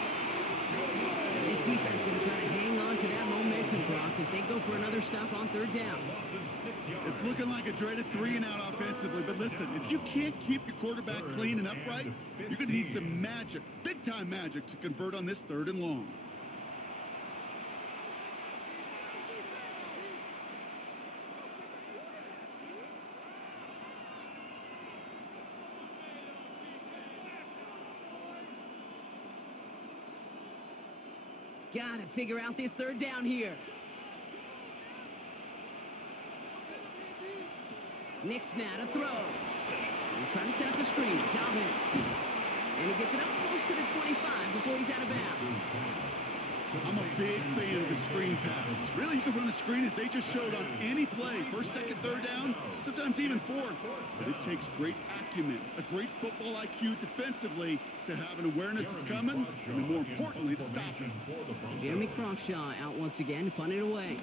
And this defense going to try to hang on to that momentum, Brock, as they go for another stop on third down. It's looking like a dreaded 3-and-out offensively, but listen, if you can't keep your quarterback clean and upright, you're going to need some magic, big-time magic, to convert on this 3rd and long. Gotta figure out this third down here. Nix now to throw. And trying to set up the screen. Dobbins. And he gets it up close to the 25 before he's out of bounds. I'm a big fan of the screen pass. Really, you can run a screen as they just showed on any play. First, second, third down, sometimes even fourth. But it takes great acumen, a great football IQ defensively to have an awareness it's coming, and more importantly, to stop it. Jeremy Crawshaw out once again to punt it away.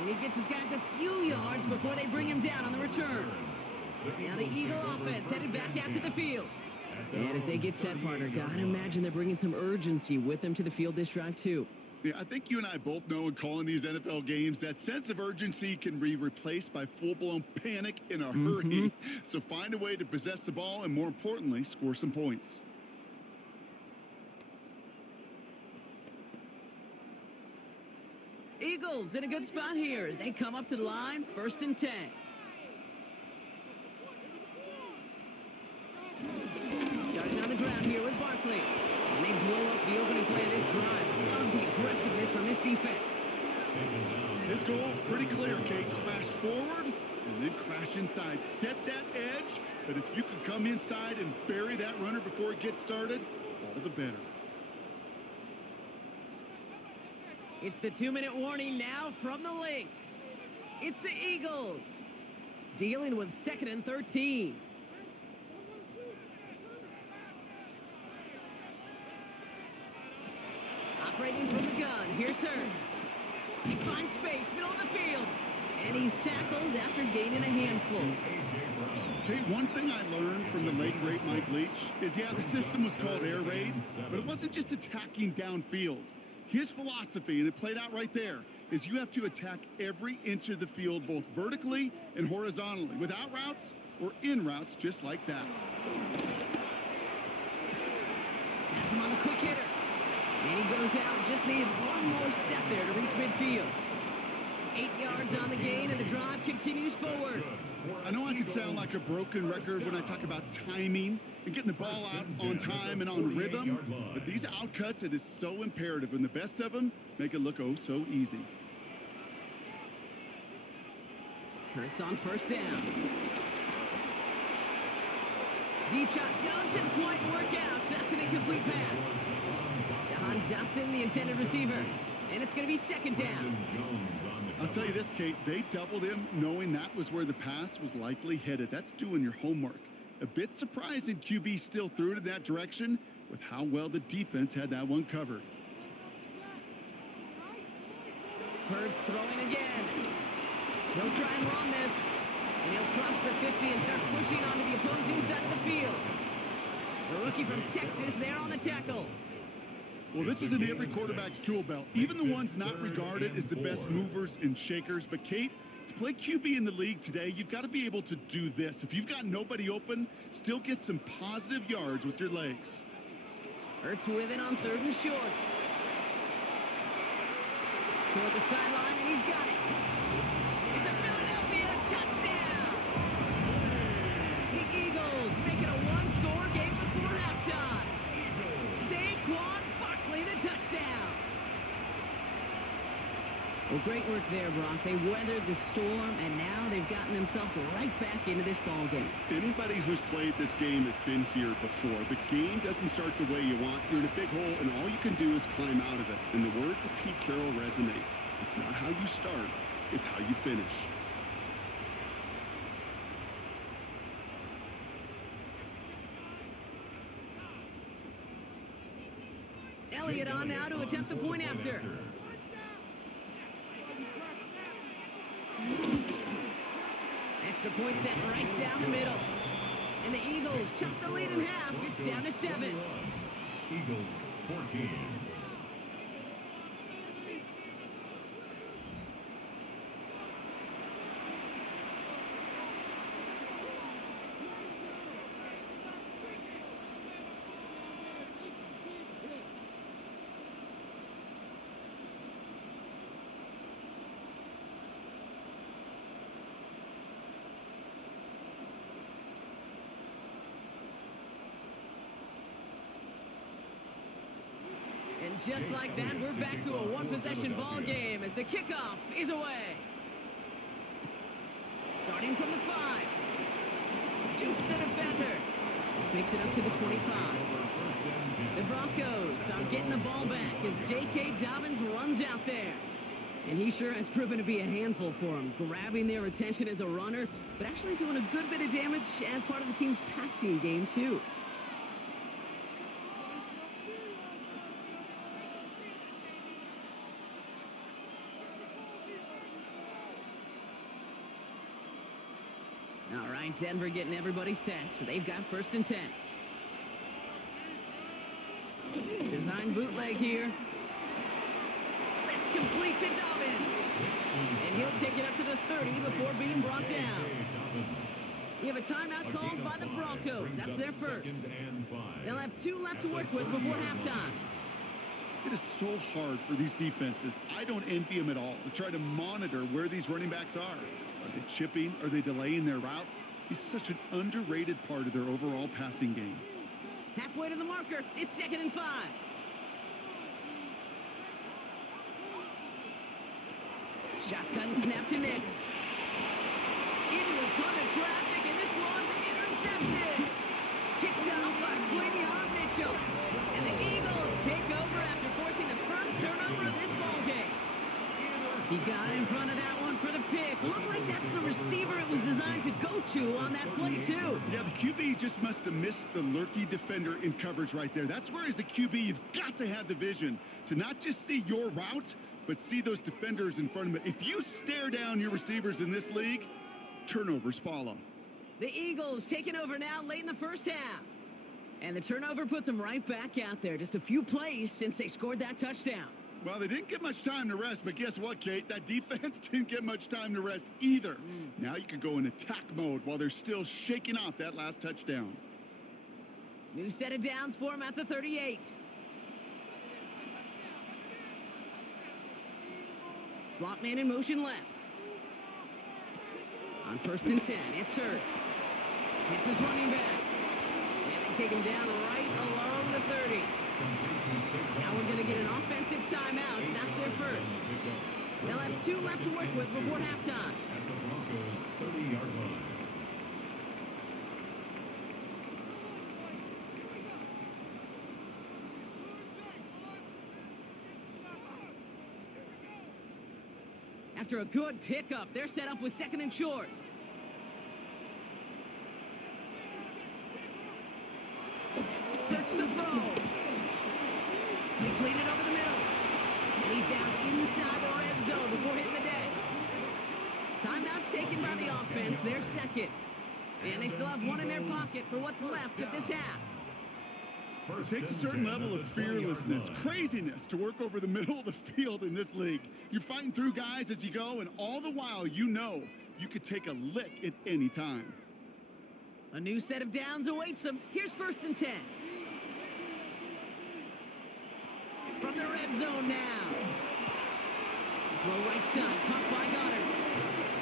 And he gets his guys a few yards before they bring him down on the return. Now the Eagle offense headed back out to the field. And as they get set, partner, gotta imagine they're bringing some urgency with them to the field this drive, too. Yeah, I think you and I both know in calling these NFL games, that sense of urgency can be replaced by full-blown panic in a hurry. So find a way to possess the ball and, more importantly, score some points. Eagles in a good spot here as they come up to the line, 1st and 10. Starting on the ground here with Barkley. And they blow up the opening play of this drive. Love the aggressiveness from this defense. His goal is pretty clear, Kate. Crash forward and then crash inside. Set that edge, but if you can come inside and bury that runner before it gets started, all the better. It's the 2-minute warning now from the link. It's the Eagles dealing with 2nd and 13. Operating from the gun, here's Hurts. He finds space, middle of the field, and he's tackled after gaining a handful. Okay, one thing I learned from the late great Mike Leach is, yeah, the system was called air raid, but it wasn't just attacking downfield. His philosophy, and it played out right there, is you have to attack every inch of the field, both vertically and horizontally, without routes or in routes, just like that. Has him on the quick hitter. And he goes out, just needed one more step there to reach midfield. 8 yards on the gain, and the drive continues forward. I know I can sound like a broken record when I talk about timing and getting the ball out on time and on rhythm, but these outcuts, it is so imperative, and the best of them make it look oh so easy. Hurts on 1st down. Deep shot doesn't quite work out. That's an incomplete pass. John Dotson, the intended receiver, and it's going to be 2nd down. I'll tell you this, Kate, they doubled him knowing that was where the pass was likely headed. That's doing your homework. A bit surprising QB still threw it in that direction with how well the defense had that one covered. Hurts throwing again. He'll try and run this, and he'll cross the 50 and start pushing onto the opposing side of the field. The rookie from Texas there on the tackle. Well, this is in every quarterback's tool belt, even the ones not regarded as the best movers and shakers. But, Kate, to play QB in the league today, you've got to be able to do this. If you've got nobody open, still get some positive yards with your legs. Hurts with it on 3rd and short. Toward the sideline, and he's got it. It's a Philadelphia touchdown. The Eagles make it a one-score game before halftime. Saquon Barkley, the touchdown. Well, great work there, Brock. They weathered the storm, and now they've gotten themselves right back into this ball game. Anybody who's played this game has been here before. The game doesn't start the way you want. You're in a big hole, and all you can do is climb out of it. And the words of Pete Carroll resonate. It's not how you start, it's how you finish. Elliott on now to attempt the point after. Extra point set right down the middle. And the Eagles chop the lead in half. It's down to 7. Eagles 14. And just like that, we're back to a one-possession ball game as the kickoff is away. Starting from the 5. Juke the defender. This makes it up to the 25. The Broncos start getting the ball back as J.K. Dobbins runs out there. And he sure has proven to be a handful for him, grabbing their attention as a runner, but actually doing a good bit of damage as part of the team's passing game, too. All right, Denver getting everybody set, so they've got 1st and 10. leg here. That's complete to Dobbins. And he'll take it up to the 30 before being brought down. We have a timeout called by the Broncos. That's their first. They'll have 2 left to work with before halftime. It is so hard for these defenses. I don't envy them at all to try to monitor where these running backs are. Are they chipping? Are they delaying their route? He's such an underrated part of their overall passing game. Halfway to the marker. It's 2nd and 5. Shotgun snap to Nix. Into a ton of traffic, and this one's intercepted. Kicked out by Quinion Mitchell. And the Eagles take over after forcing the first turnover of this ballgame. He got in front of that one for the pick. Looked like that's the receiver it was designed to go to on that play, too. Yeah, the QB just must have missed the lurky defender in coverage right there. That's where, as a QB, you've got to have the vision to not just see your route, but see those defenders in front of it. If you stare down your receivers in this league, turnovers follow. The Eagles taking over now late in the first half. And the turnover puts them right back out there. Just a few plays since they scored that touchdown. Well, they didn't get much time to rest, but guess what, Kate? That defense didn't get much time to rest either. Now you could go in attack mode while they're still shaking off that last touchdown. New set of downs for him at the 38. Slot man in motion left. On 1st and 10, it's Hurts. Hits his running back. And they take him down right along the 30. Now we're going to get an offensive timeout. That's their first. They'll have 2 left to work with before halftime. At the Broncos' 30-yard line. After a good pickup, they're set up with 2nd and short. Hurts the throw. Completed over the middle. And he's down inside the red zone before hitting the deck. Timeout taken by the offense. They're second. And they still have 1 in their pocket for what's left of this half. It takes a certain level of fearlessness, craziness to work over the middle of the field in this league. You're fighting through guys as you go, and all the while you know you could take a lick at any time. A new set of downs awaits them. Here's 1st and 10. From the red zone now. Throw right side, caught by Goddard.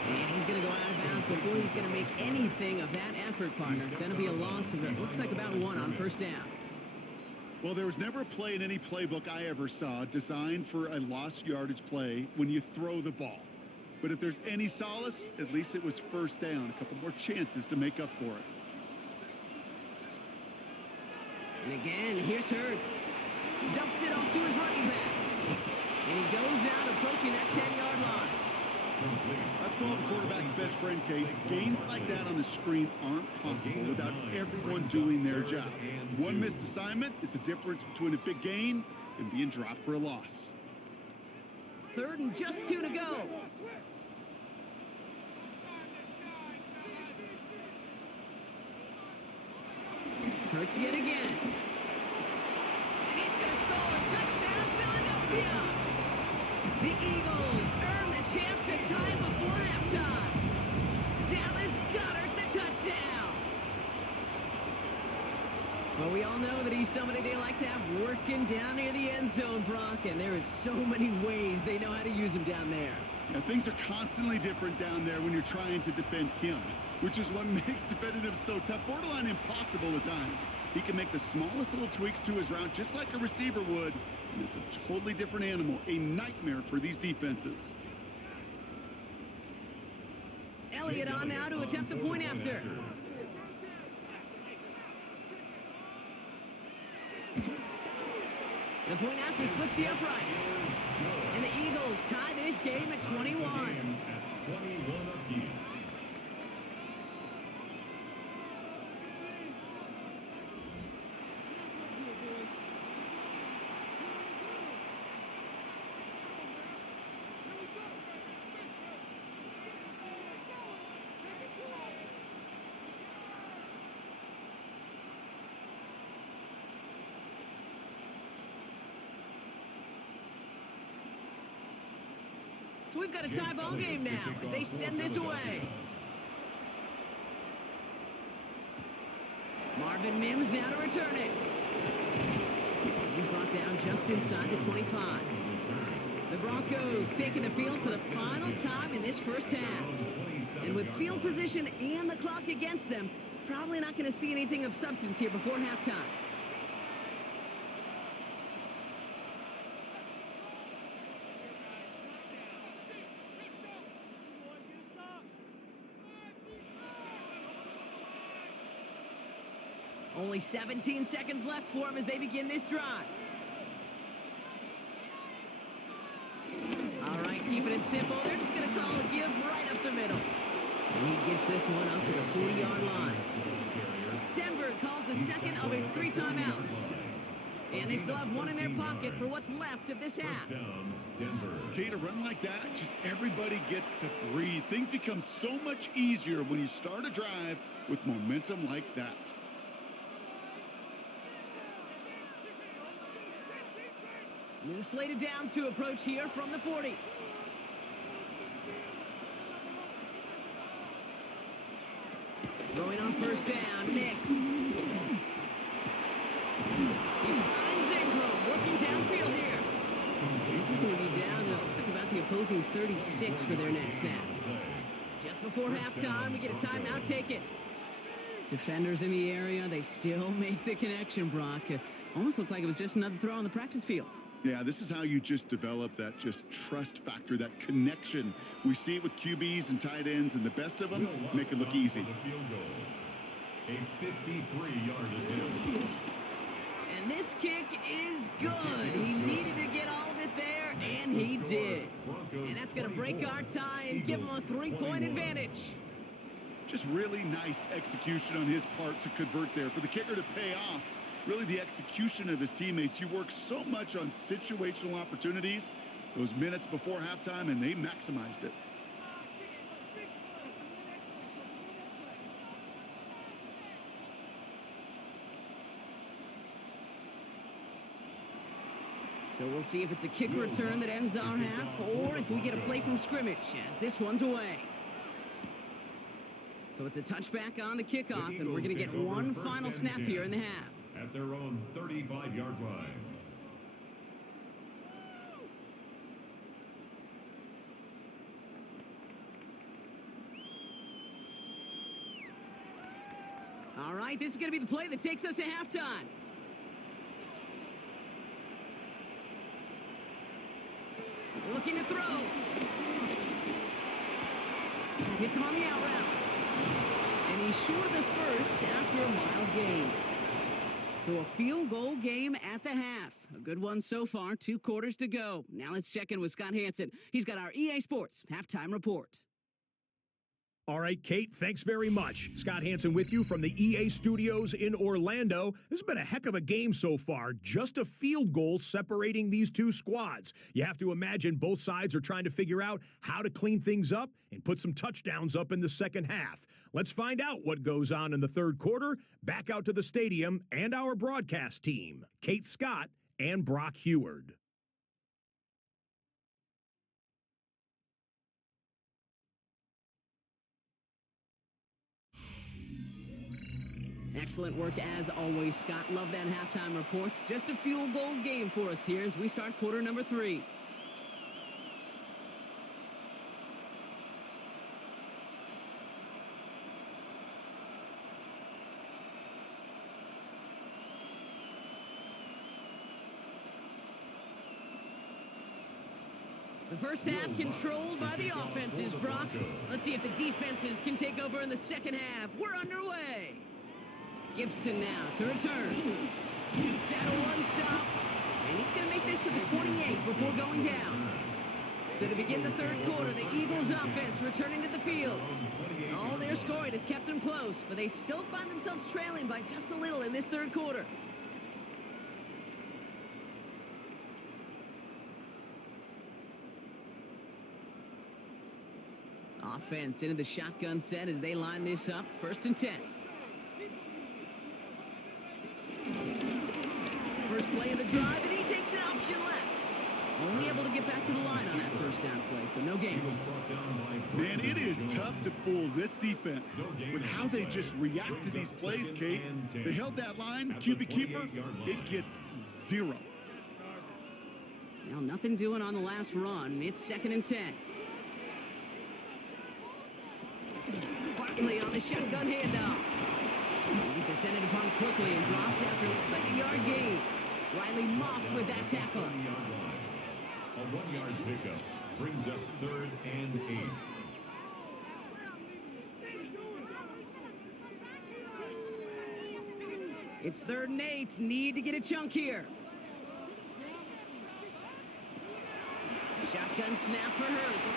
And he's going to go out of bounds before he's going to make anything of that effort, partner. Going to be a loss of it looks like about 1 on 1st down. Well, there was never a play in any playbook I ever saw designed for a lost yardage play when you throw the ball. But if there's any solace, at least it was 1st down. A couple more chances to make up for it. And again, here's Hurts. Dumps it off to his running back. And he goes out approaching that 10-yard line. That's called the quarterback's best friend, Kate. Gains like that on the screen aren't possible without everyone doing their job. One missed assignment is the difference between a big gain and being dropped for a loss. 3rd and just 2 to go. Hurts yet again. And he's going to score a touchdown, Philadelphia. The Eagles earn the chance to tie before halftime. Dallas Goedert the touchdown. Well, we all know that he's somebody they like to have working down near the end zone, Brock, and there is so many ways they know how to use him down there. Now, things are constantly different down there when you're trying to defend him, which is what makes defending him so tough, borderline impossible at times. He can make the smallest little tweaks to his route just like a receiver would, and it's a totally different animal, a nightmare for these defenses. Elliott on now to attempt the point after. The point after splits the uprights. And the Eagles tie this game at 21. At 21 apiece. So we've got a tie ball game now as they send this away. Marvin Mims now to return it. He's brought down just inside the 25. The Broncos taking the field for the final time in this first half. And with field position and the clock against them, probably not going to see anything of substance here before halftime. Only 17 seconds left for him as they begin this drive. All right, keeping it simple. They're just going to call a give right up the middle. And he gets this one up to the 40-yard line. Denver calls the second of its 3 timeouts. And they still have one in their pocket for what's left of this half. Okay, to run like that, just everybody gets to breathe. Things become so much easier when you start a drive with momentum like that. New slated downs to approach here from the 40. Throwing on first down, Nix. He finds Ingram, working downfield here. This is going to be down, looks like about the opposing 36 for their next snap. Just before halftime, we get a timeout, take it. Defenders in the area, they still make the connection, Brock. Almost looked like it was just another throw on the practice field. Yeah, this is how you just develop that just trust factor, that connection. We see it with QBs and tight ends, and the best of them make it look easy. A 53-yard attempt. And this kick is good. He needed to get all of it there, and he did. And that's going to break our tie and give him a 3-point advantage. Just really nice execution on his part to convert there. For the kicker to pay off, really the execution of his teammates. You work so much on situational opportunities those minutes before halftime, and they maximized it. So we'll see if it's a kick return that ends our half, or if we get a play from scrimmage, as this one's away. So it's a touchback on the kickoff, and we're going to get one final snap here in the half. At their own 35-yard line. All right, this is going to be the play that takes us to halftime. Looking to throw. Hits him on the out route. And he's short of the first after a mild gain. So a field goal game at the half. A good one so far, 2 quarters to go. Now let's check in with Scott Hansen. He's got our EA Sports halftime report. All right, Kate, thanks very much. Scott Hansen with you from the EA Studios in Orlando. This has been a heck of a game so far. Just a field goal separating these two squads. You have to imagine both sides are trying to figure out how to clean things up and put some touchdowns up in the second half. Let's find out what goes on in the third quarter. Back out to the stadium and our broadcast team, Kate Scott and Brock Heward. Excellent work as always, Scott. Love that halftime report. Just a field goal game for us here as we start quarter number 3. The first half controlled by the offenses, Brock. Let's see if the defenses can take over in the second half. We're underway. Gibson now to return. Takes out a one-stop. And he's going to make this to the 28 before going down. So to begin the third quarter, the Eagles offense returning to the field. All their scoring has kept them close, but they still find themselves trailing by just a little in this third quarter. Offense into the shotgun set as they line this up. 1st and 10. First play of the drive, and he takes an option left. Only able to get back to the line on that first down play, so no gain. He was brought down by Man, it is tough to fool this defense with how they just react to these plays, Kate. They held that line, QB keeper, it gets 0. Well, nothing doing on the last run. It's 2nd and 10. Barkley on the shotgun handoff. He's descended upon quickly and dropped after looks like a yard gain. Riley Moss with that tackle. A 1-yard pickup brings up 3rd and 8. It's 3rd and 8. Need to get a chunk here. Shotgun snap for Hurts.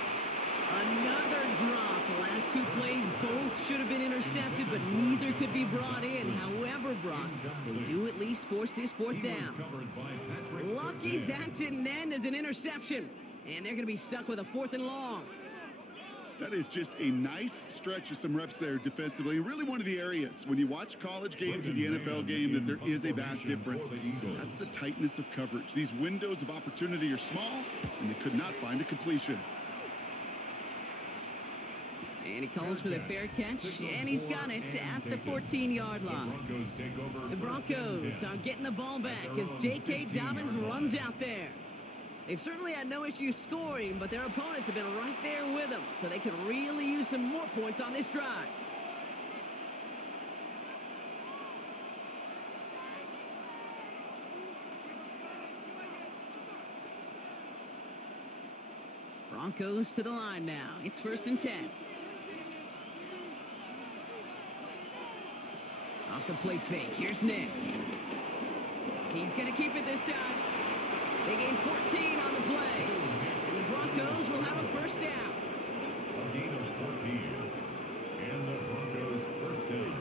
Another drop. The last 2 plays both should have been intercepted, but neither could be brought in. However, Brock, they do at least force this 4th down. Lucky that didn't end as an interception. And they're going to be stuck with a 4th and long. That is just a nice stretch of some reps there defensively. Really one of the areas when you watch college games to the NFL game that there is a vast difference. That's the tightness of coverage. These windows of opportunity are small, and they could not find a completion. And he calls for the fair catch, and he's got it at the 14-yard line. The Broncos start getting the ball back as J.K. Dobbins runs out there. They've certainly had no issue scoring, but their opponents have been right there with them, so they could really use some more points on this drive. Broncos to the line now. It's 1st and 10. Off the play fake. Here's Nix. He's going to keep it this time. They gain 14 on the play. And the Broncos will have a 1st down. A gain of 14. And the Broncos 1st down.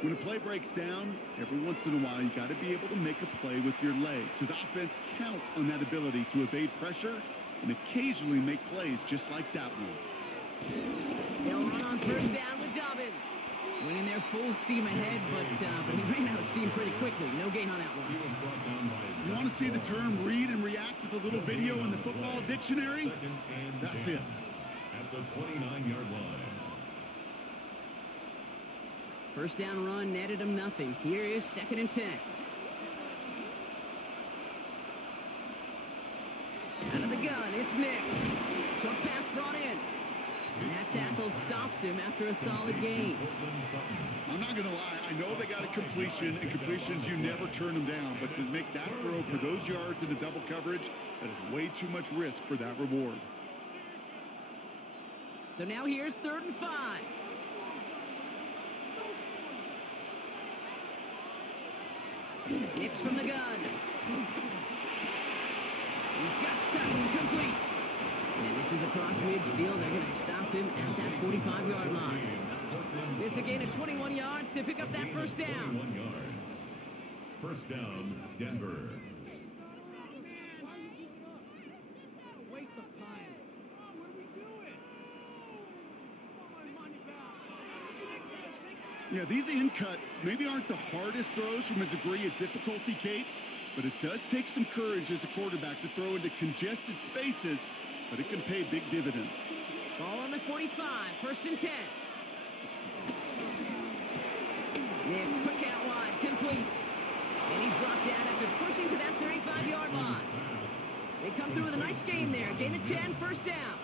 When a play breaks down, every once in a while, you got to be able to make a play with your legs. His offense counts on that ability to evade pressure and occasionally make plays just like that one. They'll run on 1st down with Dobbins. Went in there full steam ahead, but he ran out of steam pretty quickly. No gain on that one. You want to see the term read and react with a little video in the football dictionary? That's it. At the 29-yard line. 1st down run netted him nothing. Here is 2nd and 10. Out of the gun, it's Nix. Short pass brought in. And that tackle stops him after a solid gain. I'm not going to lie. I know they got a completion, and completions, you never turn them down. But to make that throw for those yards into double coverage, that is way too much risk for that reward. So now here's 3rd and 5. Nix from the gun. He's got Sutton complete. And this is across midfield. They're going to stop him at that 45-yard line. It's a gain of 21 yards to pick up that 1st down. 21 yards. 1st down, Denver. Waste of time. What are we doing? I want my money back. Yeah, these in cuts maybe aren't the hardest throws from a degree of difficulty, Kate, but it does take some courage as a quarterback to throw into congested spaces, but it can pay big dividends. Ball on the 45, 1st and 10. Nix, quick out wide, complete. And he's brought down after pushing to that 35-yard line. They come through with a nice gain there. Gain of 10, 1st down.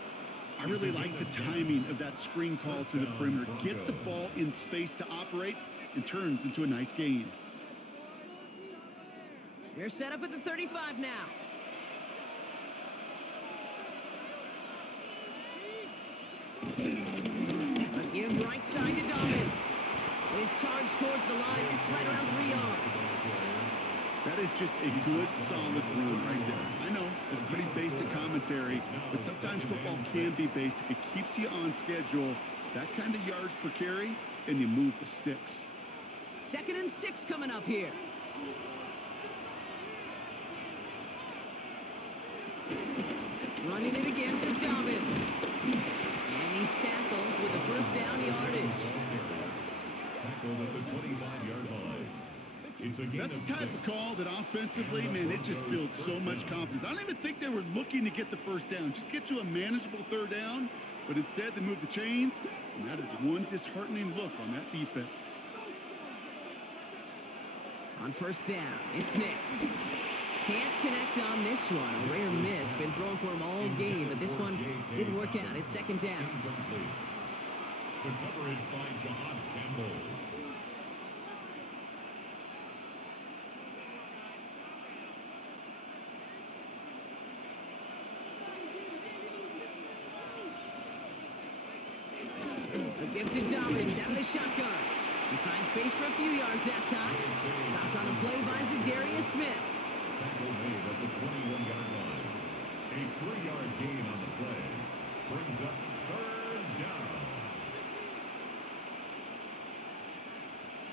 I really like the timing of that screen call to the perimeter. Get the ball in space to operate and turns into a nice gain. They're set up at the 35 now. A give right side to Dobbins. His charge towards the line. It's right around 3 yards. That is just a good, solid run right there. I know, it's pretty basic commentary, but sometimes football can be basic. It keeps you on schedule, that kind of yards per carry, and you move the sticks. 2nd and 6 coming up here. Running it again with Dobbins. And he's tackled with the 1st down yardage. Tackled at the 25-yard line. It's a gain That's of the type of 6. call that offensively, man, it just builds so much confidence. I don't even think they were looking to get the first down. Just get to a manageable third down, but instead they move the chains, and that is one disheartening look on that defense. On first down, it's Nix. Can't connect on this one. A rare miss. Been throwing for him all game, but this one didn't work out. It's second down. Incomplete. The coverage by John Campbell. A gifted Dobbins out of the shotgun. He finds space for a few yards that time. Stopped on the play by Zadarius Smith. Tackle made at the 21-yard line. A 3-yard gain on the play. Brings up third down.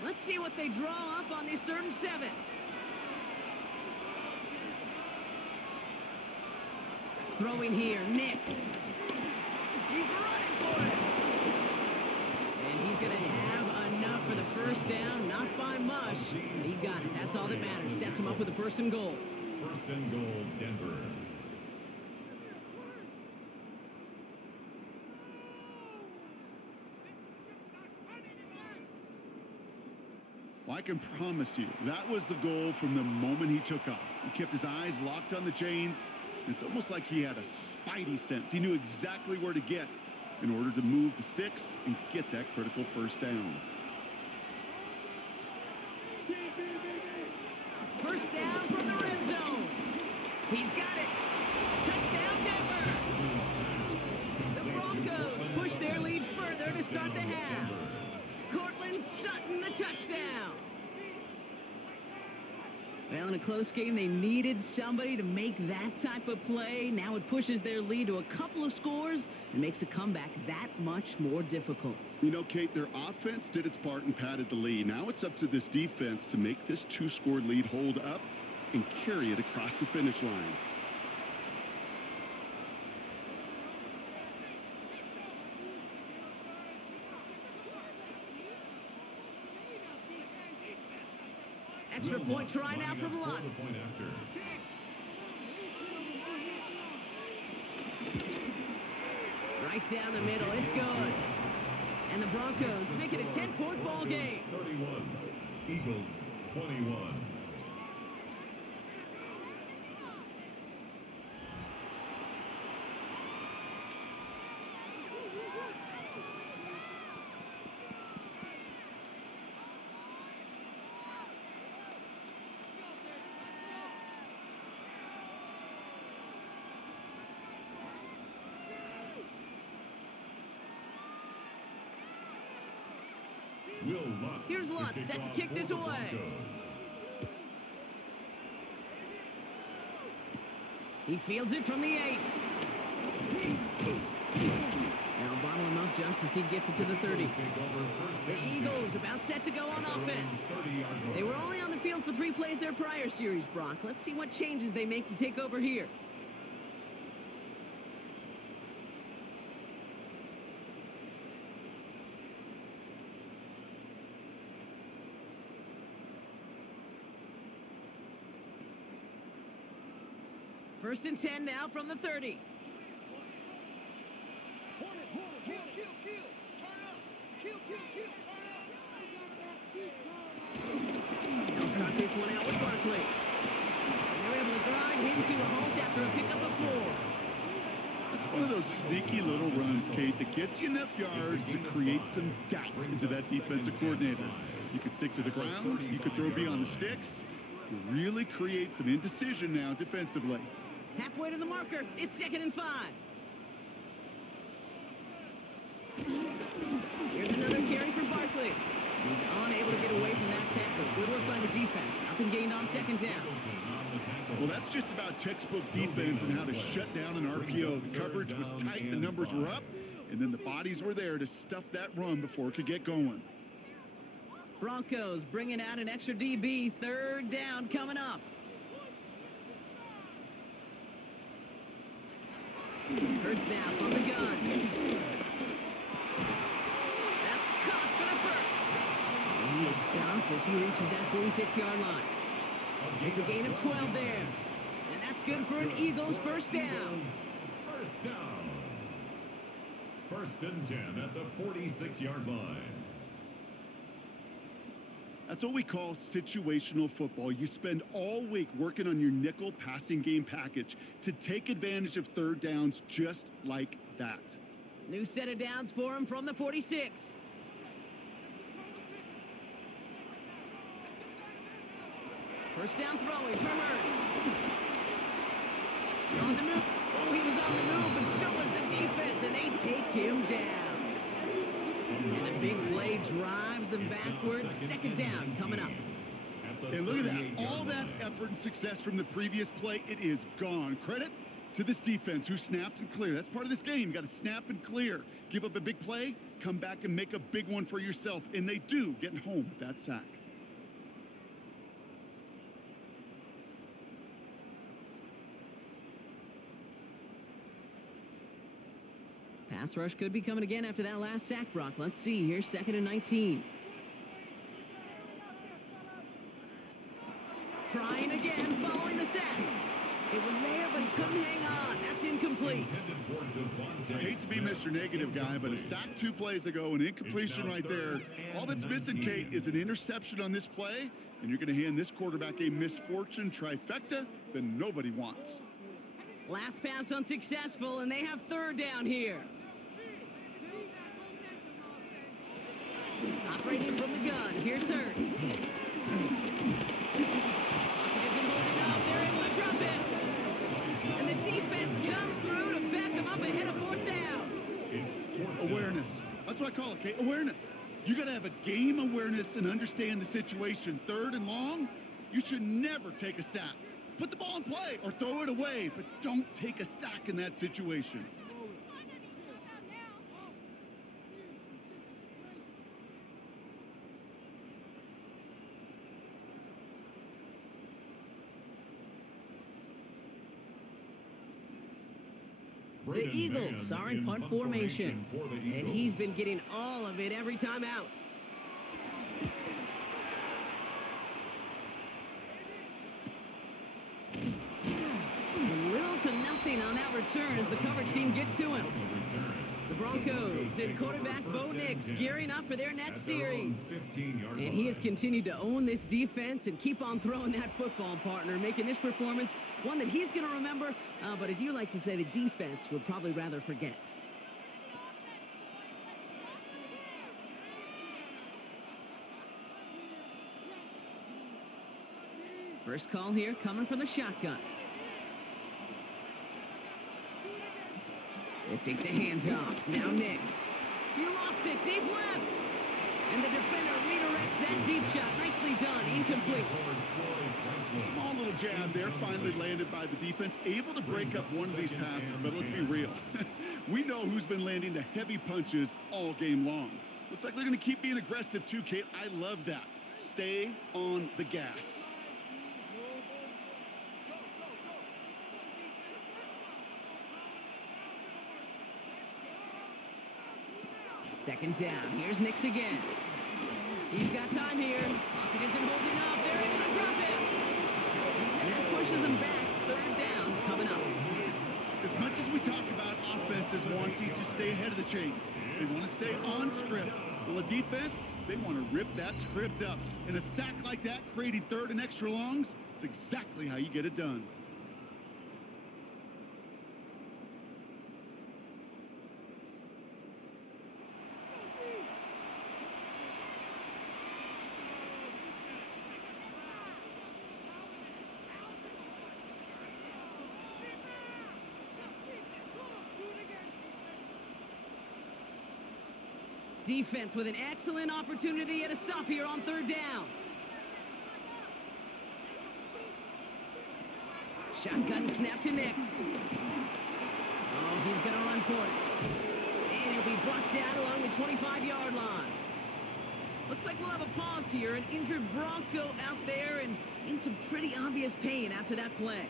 Let's see what they draw up on this 3rd and 7. Throwing here, Nix. He's running for it. And he's going to have enough for the first down. Not by much. He got it. That's all that matters. Sets him up with a 1st and goal. 1st and goal, Denver. Well, I can promise you, that was the goal from the moment he took off. He kept his eyes locked on the chains. It's almost like he had a spidey sense. He knew exactly where to get in order to move the sticks and get that critical first down. First down from the red zone. He's got it. Touchdown, Denver. The Broncos push their lead further to start the half. Cortland Sutton, the touchdown. Well, in a close game, they needed somebody to make that type of play. Now it pushes their lead to a couple of scores and makes a comeback that much more difficult. You know, Kate, their offense did its part and padded the lead. Now it's up to this defense to make this 2-score lead hold up and carry it across the finish line. Extra point try now from Lutz. Right down the middle, it's good. And the Broncos make it a 10-point ball game. 31, Eagles 21. Here's Lutz, set to kick this away. He fields it from the 8. Now bottle him up just as he gets it to the 30. The Eagles about set to go on offense. They were only on the field for 3 plays their prior series, Brock. Let's see what changes they make to take over here. First and 10 now from the 30. They'll start this one out with Barkley. And they're able to grind him to a halt after a pickup of 4. It's one of those sneaky little runs, Kate, that gets you enough yards to create some doubt into that defensive coordinator. You could stick to the ground, you could throw beyond the sticks, really create some indecision now defensively. Halfway to the marker, it's 2nd and 5. Here's another carry for Barkley. He's unable to get away from that tackle. Good work by the defense. Nothing gained on 2nd down. Well, that's just about textbook defense and how to shut down an RPO. The coverage was tight, the numbers were up, and then the bodies were there to stuff that run before it could get going. Broncos bringing out an extra DB. 3rd down coming up. Hurts now from the gun. That's caught for the 1st. And he is stopped as he reaches that 46-yard line. It's a gain of 12 there. And that's good for an Eagles first down. First down. First and 10 at the 46-yard line. That's what we call situational football. You spend all week working on your nickel passing game package to take advantage of third downs just like that. New set of downs for him from the 46. First down throwing for Hurts. On the move. Oh, he was on the move, and so was the defense, and they take him down. And the big play drives them backwards. Second down coming up. And look at that. All that effort and success from the previous play, it is gone. Credit to this defense who snapped and cleared. That's part of this game. You got to snap and clear. Give up a big play, come back and make a big one for yourself. And they do, getting home with that sack. Pass rush could be coming again after that last sack, Brock. Let's see here, 2nd and 19. Trying again, following the sack. It was there, but he couldn't hang on. That's incomplete. I hate to be Mr. Negative guy, but a sack 2 plays ago, an incompletion right there. All that's missing, Kate, is an interception on this play, and you're going to hand this quarterback a misfortune trifecta that nobody wants. Last pass unsuccessful, and they have third down here. Operating from the gun, here's Hurts. Isn't holding up, they're able to drop it. And the defense comes through to back him up ahead of fourth down. Awareness. That's what I call it, Kate. Awareness. You got to have a game awareness and understand the situation. Third and long, you should never take a sack. Put the ball in play or throw it away, but don't take a sack in that situation. The Eagles are in punt formation, and he's been getting all of it every time out. Little to nothing on that return as the coverage team gets to him. The Broncos and quarterback Bo Nix gearing up for their next series. And he has continued to own this defense and keep on throwing that football, partner, making this performance one that he's going to remember, but as you like to say, the defense would probably rather forget. First call here coming from the shotgun. They fake the handoff. Now Nix. He lost it deep left. And the defender redirects that deep shot. Nicely done. Incomplete. A small little jab there, finally landed by the defense. Able to break up one of these passes, but let's be real. We know who's been landing the heavy punches all game long. Looks like they're going to keep being aggressive too, Kate. I love that. Stay on the gas. Second down. Here's Nix again. He's got time here. Pocket isn't holding up. They're able to drop it. And that pushes them back. Third down coming up. As much as we talk about offenses wanting to stay ahead of the chains, they want to stay on script. Well, a defense, they want to rip that script up. And a sack like that, creating third and extra longs, it's exactly how you get it done. Defense with an excellent opportunity at a stop here on third down. Shotgun snap to Nix. Oh, he's going to run for it. And he'll be brought down along the 25-yard line. Looks like we'll have a pause here. An injured Bronco out there and in some pretty obvious pain after that play.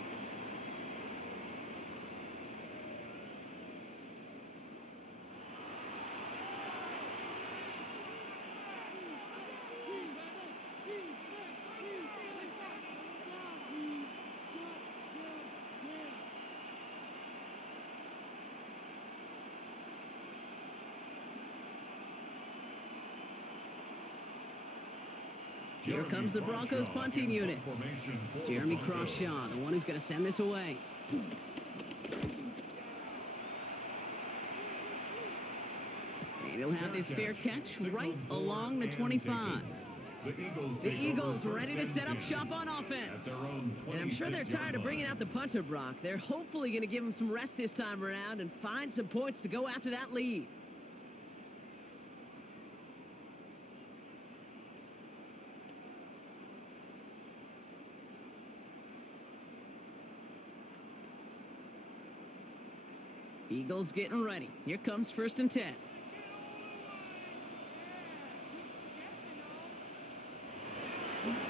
Here comes the Broncos punting unit. Jeremy Crawshaw, the one who's going to send this away. And he'll have this fair catch right along the 25. The Eagles ready to set up shop on offense. And I'm sure they're tired of bringing out the punter, Brock. They're hopefully going to give him some rest this time around and find some points to go after that lead. Eagles getting ready. Here comes 1st and 10.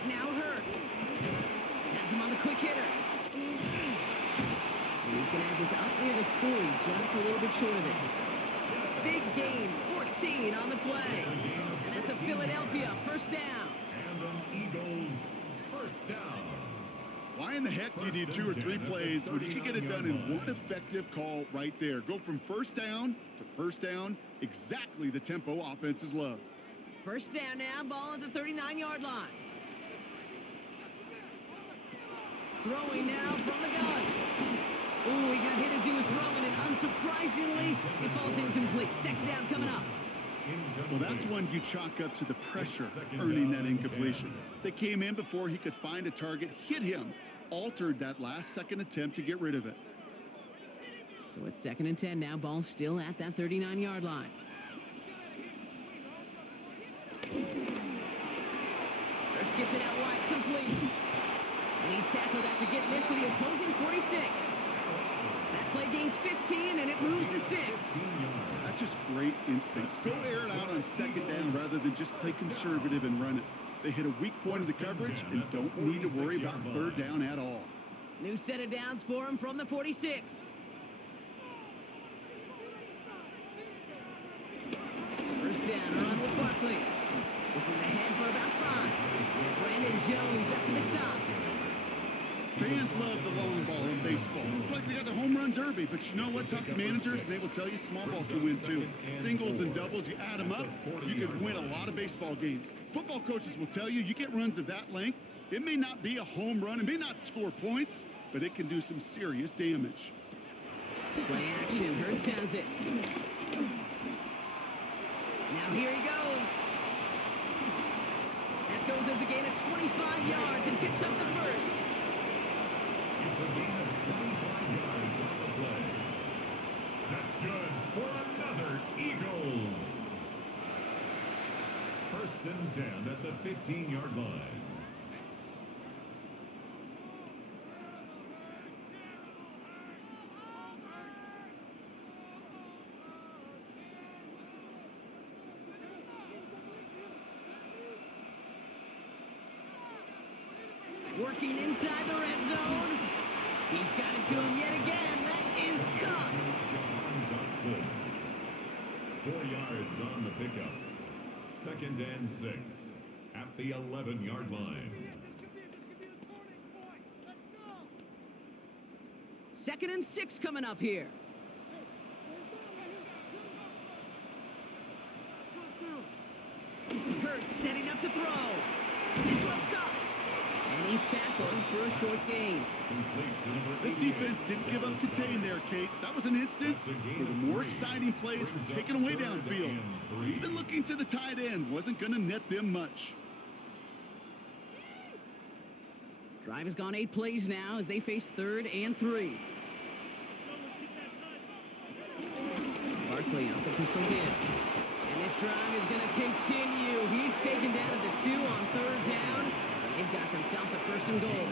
Now Hurts. Has him on the quick hitter. And he's going to have this up near the 40, just a little bit short of it. Big gain, 14 on the play. And that's a Philadelphia 1st down. And an Eagles 1st down. Why in the heck do you need 2 or 3 plays when you can get it done in one effective call right there? Go from 1st down to 1st down, exactly the tempo offenses love. 1st down now, ball at the 39-yard line. Throwing now from the gun. Ooh, he got hit as he was throwing, and unsurprisingly, it falls incomplete. 2nd down coming up. Well, that's one you chalk up to the pressure earning that incompletion. They came in before he could find a target, hit him, altered that last-second attempt to get rid of it. So it's 2nd and 10 now, ball still at that 39-yard line. Hurts gets it out wide, complete. And he's tackled after getting this to the opposing 46. That play gains 15, and it moves the sticks. That's just great instincts. Go air it out on 2nd down rather than just play conservative and run it. They hit a weak point of the coverage and don't need to worry about 3rd down at all. New set of downs for him from the 46. 1st down, run with Barkley. This is ahead for about 5. Brandon Jones up to the stop. Fans love the long ball in baseball. It's like they got the home run derby, but you know what? Talk to managers, and they will tell you small ball can win too. Singles and doubles, you add them up, you can win a lot of baseball games. Football coaches will tell you, you get runs of that length, it may not be a home run, it may not score points, but it can do some serious damage. Play action, Hurts has it. Now here he goes. That goes as a gain of 25 yards and picks up the 1st. It's a gain of 25 yards on the play. That's good for another Eagles. 1st and 10 at the 15-yard line. Working inside the red zone. He's got it to him yet again. That is caught. John Dotson. 4 yards on the pickup. 2nd and 6 at the 11-yard line. This could be the turning point. Let's go. 2nd and 6 coming up here. Hurts setting up to throw. This one's caught. And he's tackled for a short gain. This defense didn't give up contain there, Kate. That was an instance where the more exciting plays were taken away downfield. Even looking to the tight end wasn't going to net them much. Drive has gone 8 plays now as they face 3rd and 3. Barkley off the pistol give. And this drive is going to continue. He's taken down at the 2 on 3rd down. They've got themselves a 1st and goal.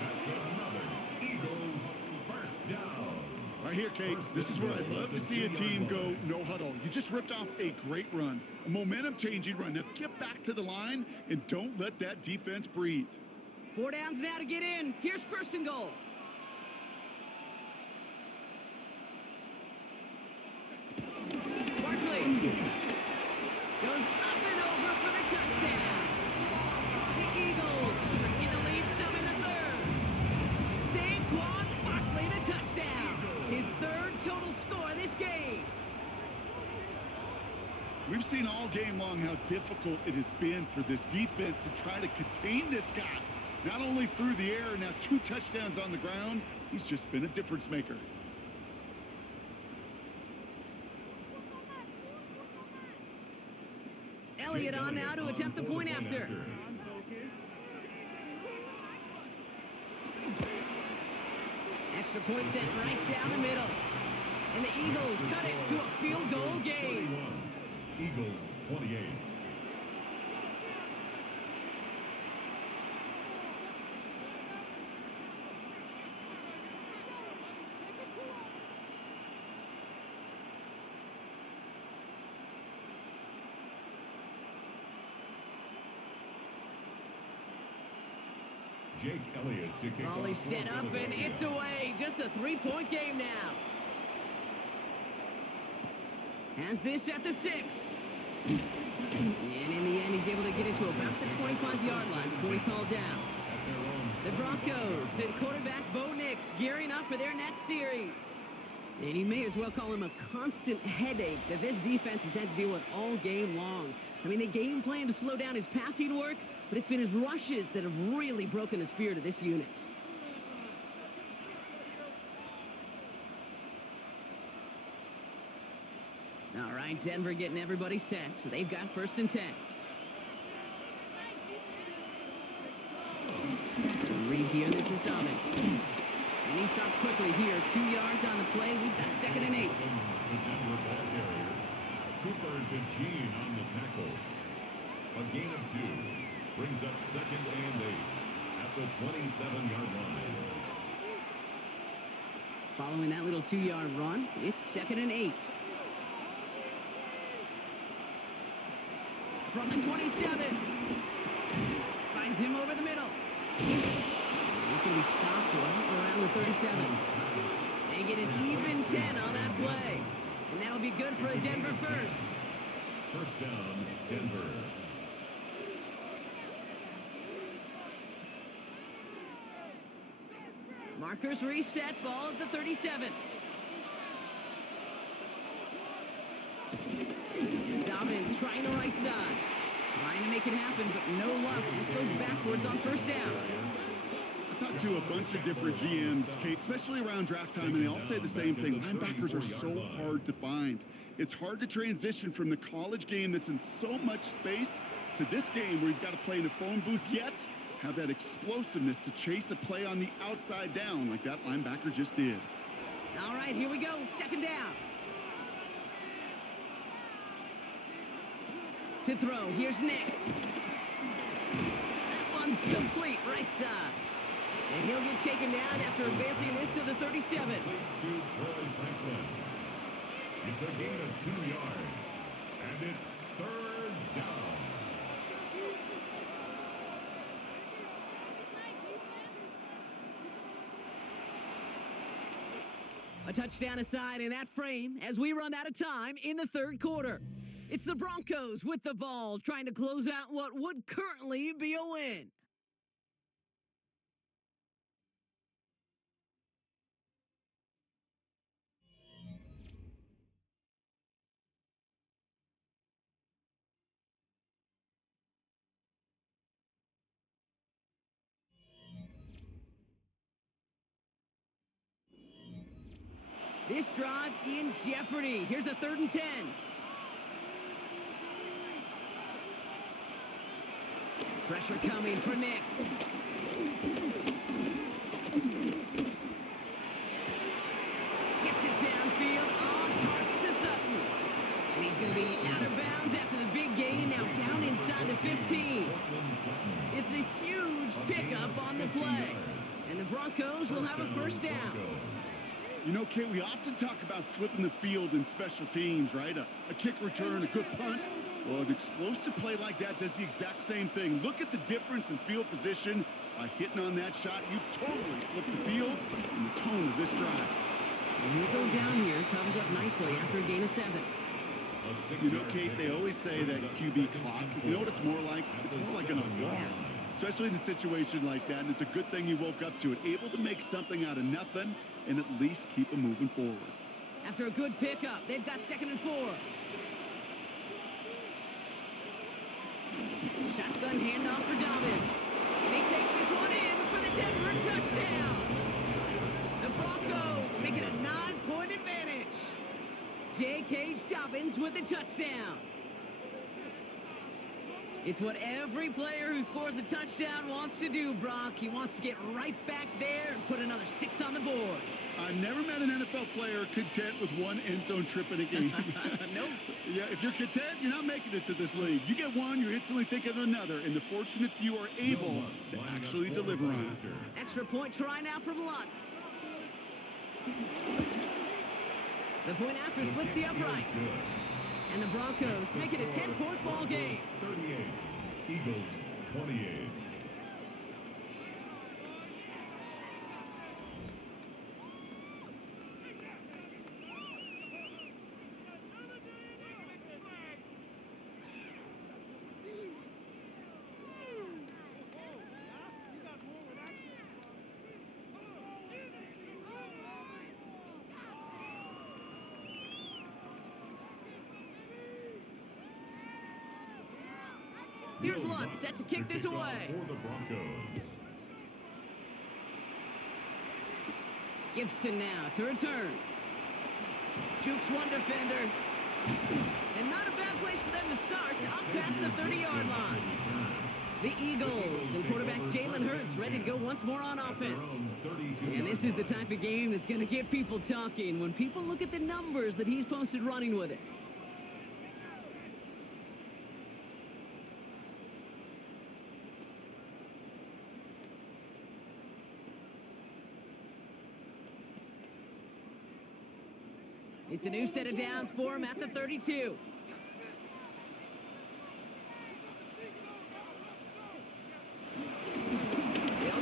That's another Eagles 1st down. Right here, Kate, this is where I'd love to see a team go no huddle. You just ripped off a great run, a momentum-changing run. Now get back to the line and don't let that defense breathe. 4 downs now to get in. Here's 1st and goal. Barkley goes up and over for the touchdown. The Eagles shrinking the lead some in the 3rd. Saquon Barkley the touchdown. His 3rd total score this game. We've seen all game long how difficult it has been for this defense to try to contain this guy. Not only through the air, now 2 touchdowns on the ground. He's just been a difference maker. Elliott on now to attempt the point after. Extra point sent right down the middle. And the Eagles cut it to a field goal game. Eagles 28. Jake Elliott to kick Volley off. set up and it's away. Just a 3-point game now. Has this at the 6. And in the end, he's able to get into about the 25-yard line before he's hauled down. The Broncos send quarterback Bo Nix gearing up for their next series. And you may as well call him a constant headache that this defense has had to deal with all game long. I mean, they game plan to slow down his passing work, but it's been his rushes that have really broken the spirit of this unit. All right, Denver getting everybody set, so they've got 1st and 10. To read here, this is Dobbins. And he stopped quickly here, 2 yards on the play. We've got 2nd and 8. The Denver ball carrier. Cooper DeJean on the tackle. A gain of 2 brings up 2nd and 8 at the 27-yard line. Following that little 2-yard run, it's 2nd and 8. From the 27. Finds him over the middle. He's going to be stopped right around the 37. They get an even 10 on that play. And that will be good for a Denver 1st. 1st down, Denver. Markers reset, ball at the 37. Dobbins trying the right side. Trying to make it happen, but no luck. This goes backwards on 1st down. I talked to a bunch of different GMs, Kate, especially around draft time, and they all say the same thing. Linebackers are so hard to find. It's hard to transition from the college game that's in so much space to this game where you've got to play in a phone booth, yet have that explosiveness to chase a play on the outside down like that linebacker just did. All right, here we go. 2nd down. To throw, here's Nix. That one's complete, right side. And he'll get taken down after advancing this to the 37. To Troy Franklin. It's a gain of 2 yards. And it's 3rd down. A touchdown aside in that frame as we run out of time in the 3rd quarter. It's the Broncos with the ball, trying to close out what would currently be a win. This drive in jeopardy. Here's a 3rd and 10. Pressure coming for Nix. Gets it downfield on target to Sutton. And he's going to be out of bounds after the big gain, now down inside the 15. It's a huge pickup on the play. And the Broncos will have a 1st down. You know, Kate, we often talk about flipping the field in special teams, right? A kick return, a good punt. Well, an explosive play like that does the exact same thing. Look at the difference in field position. By hitting on that shot, you've totally flipped the field and the tone of this drive. And he'll go down here, comes up nicely after a gain of 7. You know, Kate, they always say that QB clock, you know what it's more like? It's more like an alarm, especially in a situation like that. And it's a good thing you woke up to it, able to make something out of nothing and at least keep them moving forward. After a good pickup, they've got 2nd and 4. Shotgun handoff for Dobbins. And he takes this one in for the Denver touchdown. The Broncos make it a 9-point advantage. J.K. Dobbins with the touchdown. It's what every player who scores a touchdown wants to do, Brock. He wants to get right back there and put another 6 on the board. I've never met an NFL player content with one end zone trip in a game. Nope. Yeah, if you're content, you're not making it to this league. You get one, you're instantly thinking of another, and the fortunate few are able to actually deliver on it. Extra point try now from Lutz. The point after splits the uprights. And the Broncos make it a 10-point ball game. 38, Eagles 28. Here's Lutz set to kick this away. For the Broncos. Gibson now to return. Jukes one defender. And not a bad place for them to start, up past the 30-yard line. The Eagles and quarterback Jalen Hurts ready to go once more on offense. And this is the type of game that's going to get people talking when people look at the numbers that he's posted running with it. It's a new set of downs for him at the 32. They'll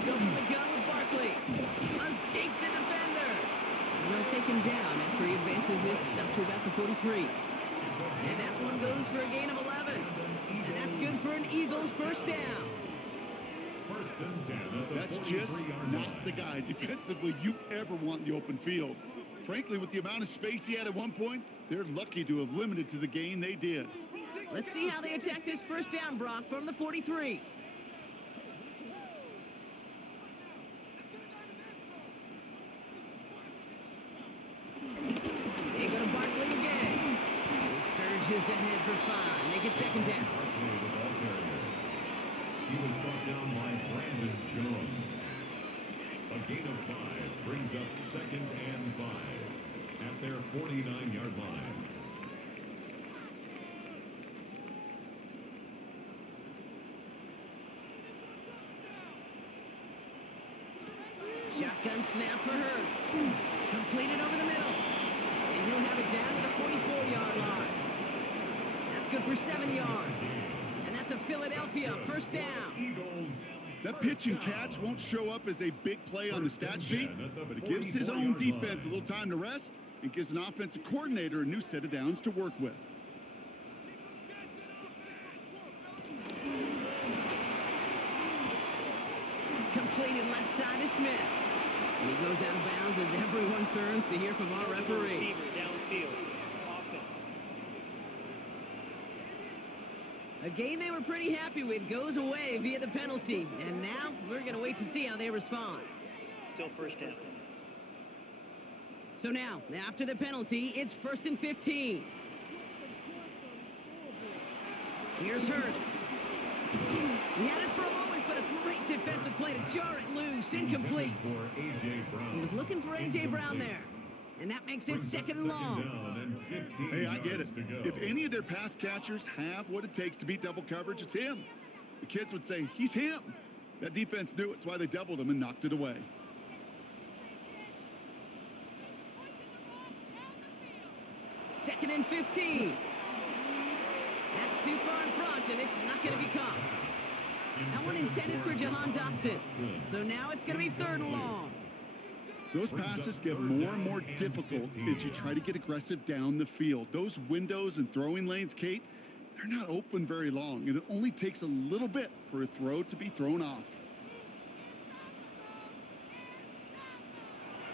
go from the gun with Barkley. Escapes a defender. And they'll take him down after he advances this up to about the 43. And that one goes for a gain of 11. And that's good for an Eagles first down. First and 10 at the That's just 43-yard not line. the guy defensively you ever want in the open field. Frankly, with the amount of space he had at one point, they're lucky to have limited to the gain they did. Let's see how they attack this first down, Brock, from the 43. They go to Barkley again. He surges ahead for 5. Make it second down. Barkley, the ball carrier. He was brought down by Brandon Jones. A gain of 5 brings up second and 5 at their 49-yard line. Shotgun snap for Hurts. Completed over the middle. And he'll have it down to the 44-yard line. That's good for 7 yards. And that's a Philadelphia first down. Eagles. That pitch and catch won't show up as a big play on the stat sheet, but it gives his own defense a little time to rest and gives an offensive coordinator a new set of downs to work with. Completed left side to Smith. And he goes out of bounds as everyone turns to hear from our referee. A game they were pretty happy with goes away via the penalty. And now we're going to wait to see how they respond. Still first down. So now, after the penalty, it's first and 15. Here's Hurts. He had it for a moment, but a great defensive play to jar it loose. Incomplete. For A.J. Brown. He was looking for A.J. Brown there. And that makes it second and long. Hey, I get it. If any of their pass catchers have what it takes to beat double coverage, it's him. The kids would say, he's him. That defense knew it's why they doubled him and knocked it away. Second and 15. That's too far in front, and it's not going to be caught. That one intended for Jahan Dotson. So now it's going to be third and long. Those passes get more and more difficult as you try to get aggressive down the field. Those windows and throwing lanes, Kate, they're not open very long, and it only takes a little bit for a throw to be thrown off.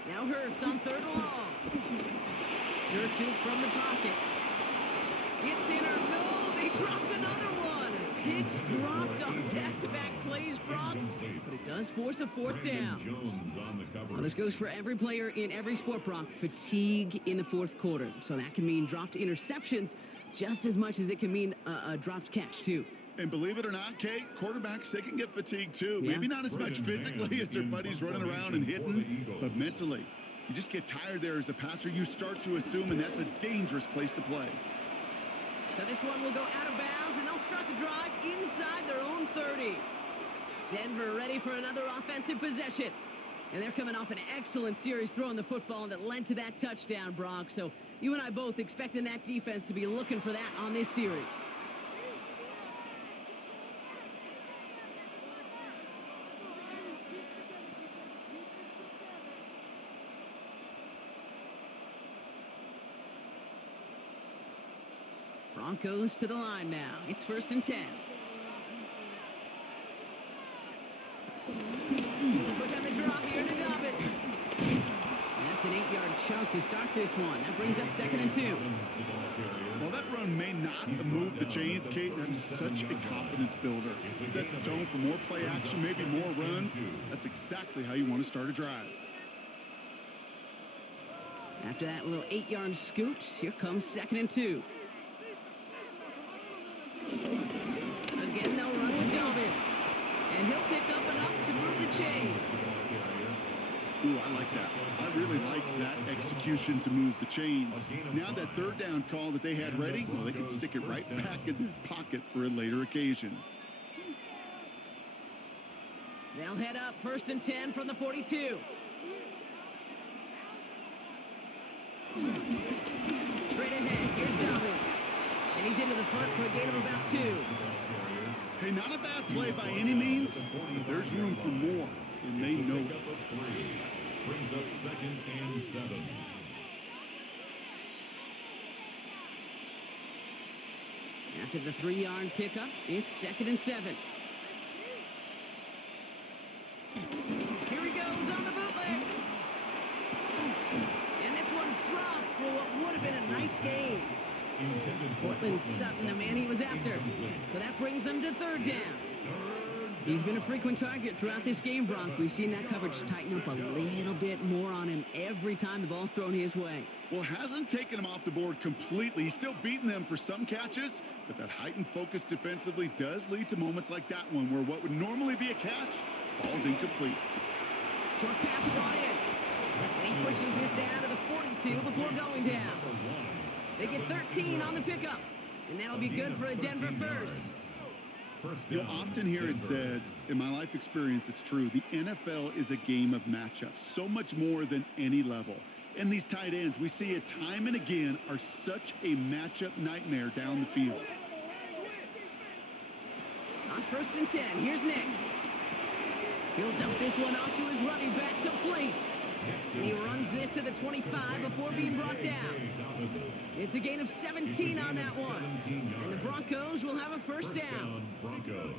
Now Hurts on third and long. Searches from the pocket. It's in or no, they dropped another one. picks dropped on back-to-back plays, Brock, but it does force a fourth down. Jones on the cover. Well, this goes for every player in every sport, Brock. Fatigue in the fourth quarter. So that can mean dropped interceptions just as much as it can mean a dropped catch, too. And believe it or not, Kate, quarterbacks, they can get fatigued too. Yeah. Maybe not as much physically as their buddies running around and hitting, but mentally. You just get tired there as a passer. You start to assume, and that's a dangerous place to play. So this one will go out of bounds, and they'll start the drive inside their own 30. Denver ready for another offensive possession. And they're coming off an excellent series throwing the football that led to that touchdown, Brock. So you and I both expecting that defense to be looking for that on this series. Broncos to the line now. It's 1st and 10. Look at the drop here to Dobbins. That's an 8-yard chunk to start this one. That brings up 2nd and 2. While that run may not move the chains, Kate, that is such a confidence builder. It sets the tone for more play action, maybe more runs. That's exactly how you want to start a drive. After that little 8-yard scoot, here comes 2nd and 2. Again, they'll run with Dobbins. And he'll pick up enough to move the chains. Ooh, I like that. I really like that execution to move the chains. Now that 3rd down call that they had ready, well, they can stick it right back in their pocket for a later occasion. They'll head up 1st and 10 from the 42. Straight ahead, here's Dobbins. And he's into the front for a gain of about 2. Hey, not a bad play by any means, but there's room for more, and they know it. Brings up 2nd and 7. After the 3-yard pickup, it's 2nd and 7. Here he goes on the bootleg. And this one's dropped for what would have been a nice game. Portland Sutton, the man he was after. So that brings them to 3rd down. He's been a frequent target throughout this game, Bronk. We've seen that coverage tighten up a little bit more on him every time the ball's thrown his way. Well, hasn't taken him off the board completely. He's still beating them for some catches, but that heightened focus defensively does lead to moments like that one where what would normally be a catch falls incomplete. Short pass brought in. And he pushes this down to the 42 before going down. They get 13 on the pickup, and that'll be good for a Denver first. You'll often hear it said, in my life experience, it's true, the NFL is a game of matchups, so much more than any level. And these tight ends, we see it time and again, are such a matchup nightmare down the field. On 1st and 10, here's Nix. He'll dump this one off to his running back, complete. And he runs this to the 25 before being brought down. It's a gain of 17 on that one. And the Broncos will have a first down. Broncos.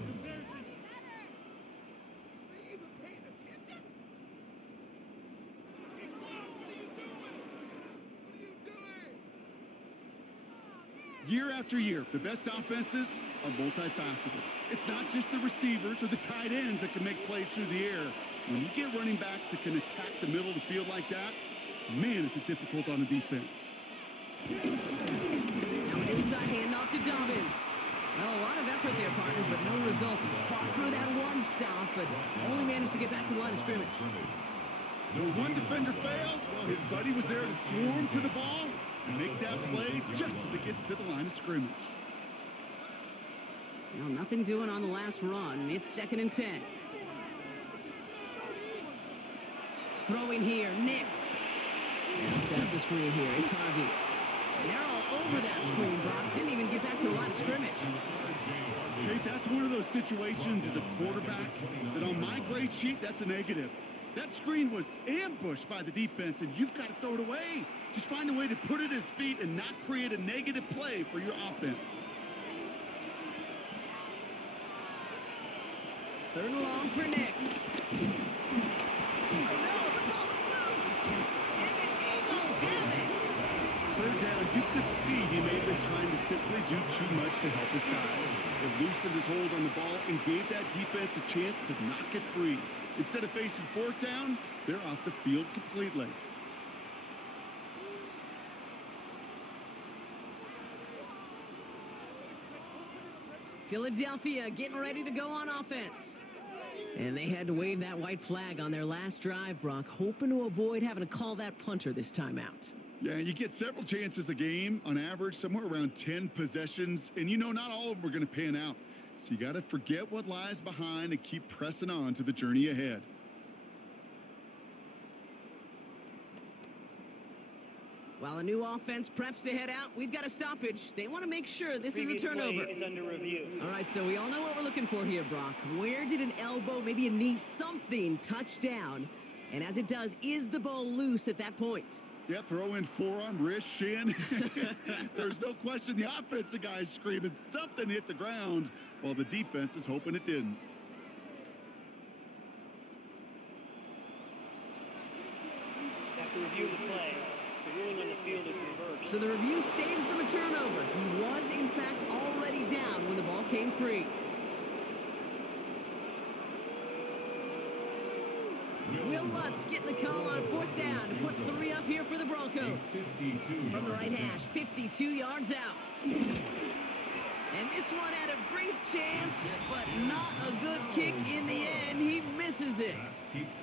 Year after year, the best offenses are multifaceted. It's not just the receivers or the tight ends that can make plays through the air. When you get running backs that can attack the middle of the field like that, man, is it difficult on the defense. Now an inside handoff to Dobbins. Well, a lot of effort there, partner, but no results. He fought through that one stop, but only managed to get back to the line of scrimmage. When one defender failed, well, his buddy was there to swarm to the ball and make that play just as it gets to the line of scrimmage. Well, nothing doing on the last run. It's 2nd and 10. Throwing here, Nix. And he'll set up the screen here. It's Harvey. And they're all over that screen, Brock. Didn't even get back to the line of scrimmage. Kate, that's one of those situations as a quarterback that on my grade sheet, that's a negative. That screen was ambushed by the defense, and you've got to throw it away. Just find a way to put it at his feet and not create a negative play for your offense. 3rd and long for Nix. Oh no, the ball is loose. And the Eagles have it. 3rd down You could see he may have been trying to simply do too much to help his side. It loosened his hold on the ball and gave that defense a chance to knock it free. Instead of facing fourth down, they're off the field completely. Philadelphia getting ready to go on offense. And they had to wave that white flag on their last drive, Brock, hoping to avoid having to call that punter this time out. Yeah, you get several chances a game, on average, somewhere around 10 possessions, and you know not all of them are going to pan out. So you got to forget what lies behind and keep pressing on to the journey ahead. While a new offense preps to head out, we've got a stoppage. They want to make sure this is a turnover. Play is under review. All right, so we all know what we're looking for here, Brock. Where did an elbow, maybe a knee, something touch down? And as it does, is the ball loose at that point? Yeah, throw in forearm, wrist, shin. There's no question the offensive guy is screaming something hit the ground while the defense is hoping it didn't. After review the play, the ruling on the field is reversed. So the review saves them a turnover. He was, in fact, already down when the ball came free. Will Lutz getting the call on fourth down to put 3 up here for the Broncos. From the right hash, 52 yards out. And this one had a brief chance, but not a good kick in the end. He misses it.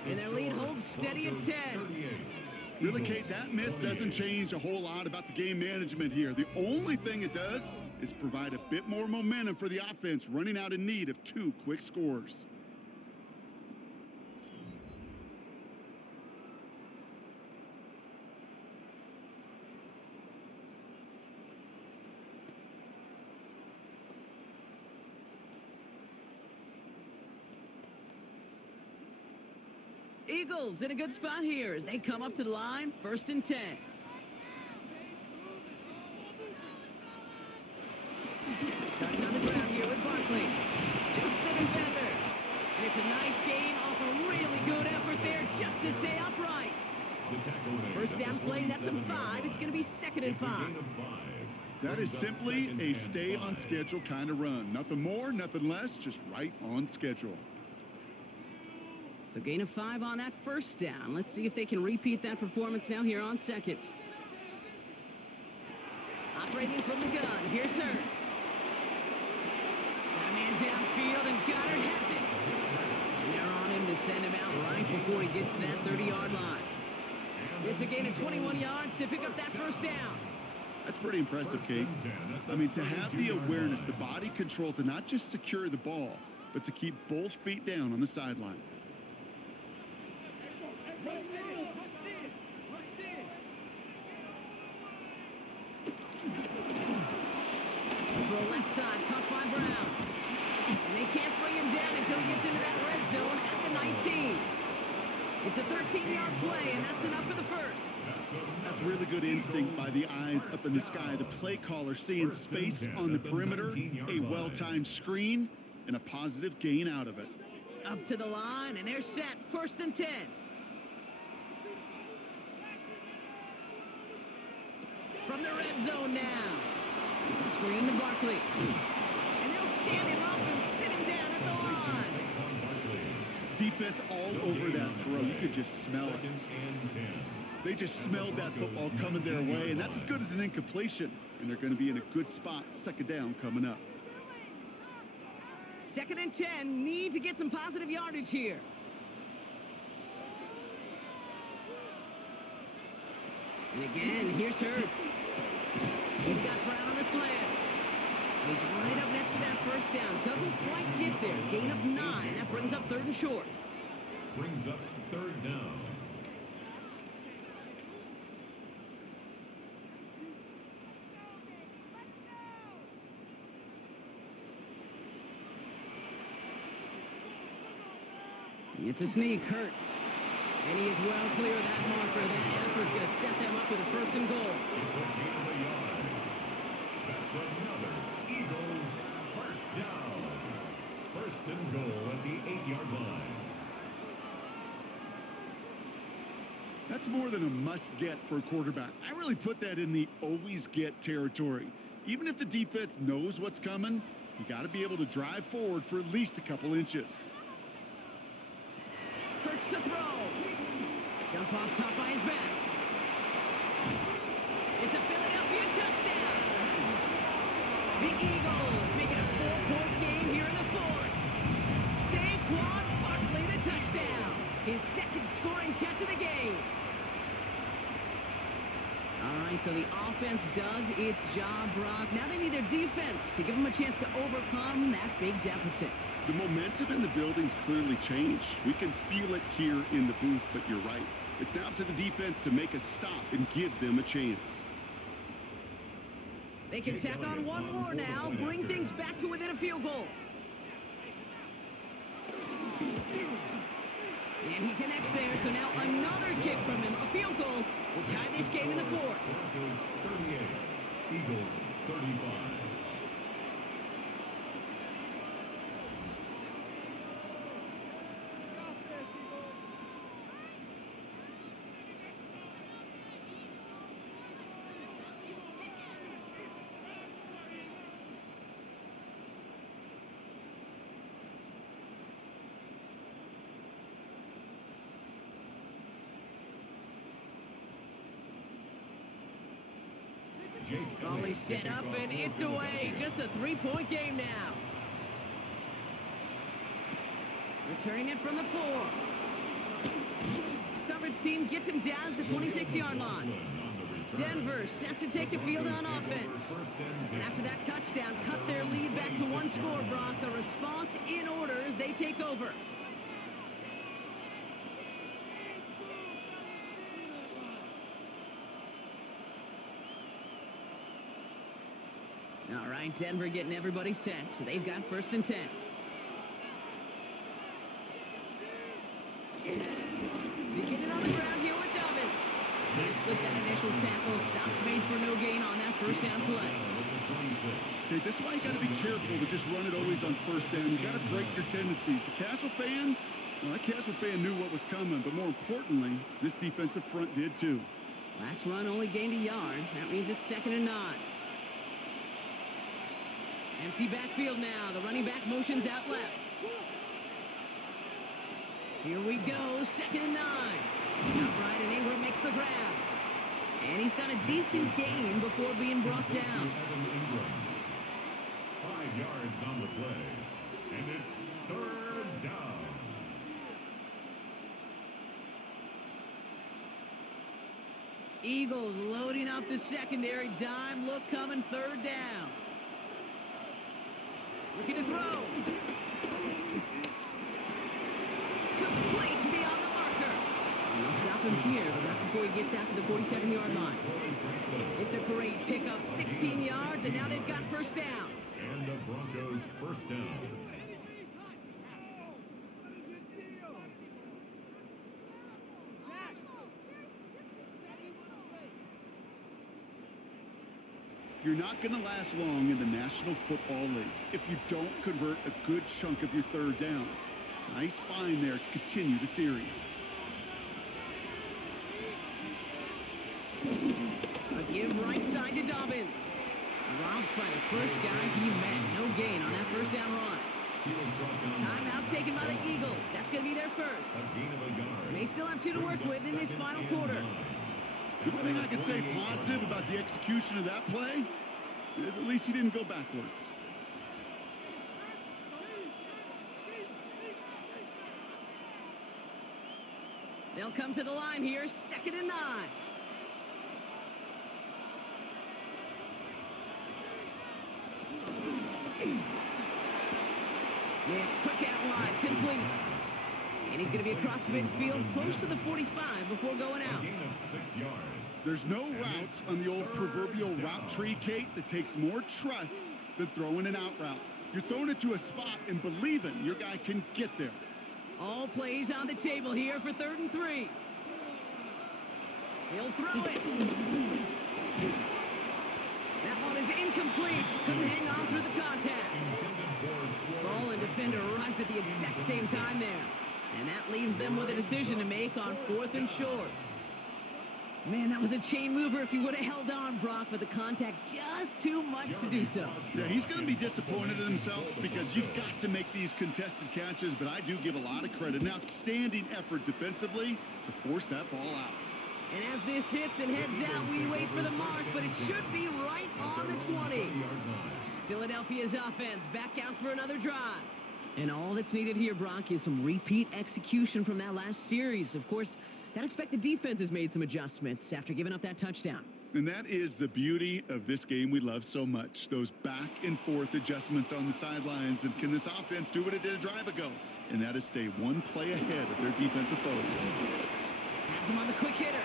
And their lead holds steady at 10. Really, Kate, that miss doesn't change a whole lot about the game management here. The only thing it does is provide a bit more momentum for the offense running out in need of 2 quick scores. Eagles in a good spot here as they come up to the line, 1st and 10. Starting on the ground here with Barkley. Jumps the defender. And it's a nice gain off a really good effort there just to stay upright. First down play, that's him 5. It's going to be 2nd and 5. That is simply a stay on schedule kind of run. Nothing more, nothing less, just right on schedule. So gain of 5 on that first down. Let's see if they can repeat that performance now here on 2nd. Operating from the gun, here's Hurts. Got a man downfield, and Goddard has it. And they're on him to send him out right before he gets to that 30-yard line. It's a gain of 21 yards to pick up that first down. That's pretty impressive, Kate. I mean, to have the awareness, the body control to not just secure the ball, but to keep both feet down on the sideline. Throw left side, caught by Brown. And they can't bring him down until he gets into that red zone at the 19. It's a 13-yard play, and that's enough for the first. That's really good instinct by the eyes up in the sky. The play caller seeing space on the perimeter, a well-timed screen, and a positive gain out of it. Up to the line, and they're set. 1st and 10. From the red zone now. It's a screen to Barkley. And they'll stand him up and sit him down at the line. Defense all over that throw. You could just smell it. They just smelled that football coming their way, and that's as good as an incompletion. And they're going to be in a good spot. 2nd down coming up. 2nd and 10. Need to get some positive yardage here. And again, here's Hurts. He's got Brown on the slant. And he's right up next to that first down. Doesn't quite get there. Gain of 9. That brings up 3rd and short. Brings up 3rd down. It's a sneak, Hurts. And he is well clear of that marker. That effort's going to set them up with a 1st and goal. It's a gain of a yard. That's another Eagles 1st down. 1st and goal at the 8-yard line. That's more than a must-get for a quarterback. I really put that in the always-get territory. Even if the defense knows what's coming, you got to be able to drive forward for at least a couple inches. Hurts to throw. Jump off caught by his back. It's a Philadelphia touchdown. The Eagles make it a 4-point game here in the fourth. Saquon Barkley the touchdown. His second scoring catch of the game. All right, so the offense does its job, Brock. Now they need their defense to give them a chance to overcome that big deficit. The momentum in the building's clearly changed. We can feel it here in the booth, but you're right. It's now up to the defense to make a stop and give them a chance. They can tack on one more now, bring things back to within a field goal. And he connects there, so now another kick from him. A field goal will tie this game in the fourth. Broncos 38, Eagles 35. Ball set up and it's away. Just a 3-point game now. Returning it from the 4. Coverage team gets him down at the 26-yard line. Denver set to take the field on offense. And after that touchdown, cut their lead back to one score, Brock. A response in order as they take over. All right, Denver getting everybody set, so they've got 1st and 10. Beginning on the ground here with Dobbins. Can't slip that initial tackle. Stops made for no gain on that 1st down play. Okay, this is why you got to be careful to just run it always on 1st down. You got to break your tendencies. The casual fan, well, that casual fan knew what was coming, but more importantly, this defensive front did too. Last run only gained a yard. That means it's 2nd and 9. Empty backfield now. The running back motions out left. Here we go. 2nd and 9. Upright and Ingram makes the grab. And he's got a decent gain before being brought down. 5 yards on the play. And it's 3rd down. Eagles loading up the secondary. Dime look coming. 3rd down. Looking to throw. Complete beyond the marker. And they'll stop him here, but not before he gets out to the 47-yard line. It's a great pickup, 16 yards, and now they've got 1st down. And the Broncos 1st down. You're not going to last long in the National Football League if you don't convert a good chunk of your 3rd downs. Nice find there to continue the series. A give right side to Dobbins. Robbed by the first guy he met. No gain on that 1st down run. Timeout taken by the Eagles. That's going to be their first. They still have 2 to work with in this final quarter. The only thing I can say positive about the execution of that play is at least he didn't go backwards. They'll come to the line here, 2nd and 9. It's quick out wide, complete. And he's going to be across midfield, close to the 45 before going out. There's no routes on the old proverbial route tree, Kate, that takes more trust than throwing an out route. You're throwing it to a spot and believing your guy can get there. All plays on the table here for 3rd and 3. He'll throw it. That one is incomplete. Couldn't hang on through the contact. Ball and defender arrived at the exact same time there. And that leaves them with a decision to make on 4th and short. Man, that was a chain mover if he would have held on, Brock, but the contact just too much to do so. Yeah, he's going to be disappointed in himself because you've got to make these contested catches, but I do give a lot of credit. An outstanding effort defensively to force that ball out. And as this hits and heads out, we wait for the mark, but it should be right on the 20. Philadelphia's offense back out for another drive. And all that's needed here, Brock, is some repeat execution from that last series. Of course, I'd expect the defense has made some adjustments after giving up that touchdown. And that is the beauty of this game we love so much. Those back and forth adjustments on the sidelines. And can this offense do what it did a drive ago? And that is stay one play ahead of their defensive foes. Has him on the quick hitter.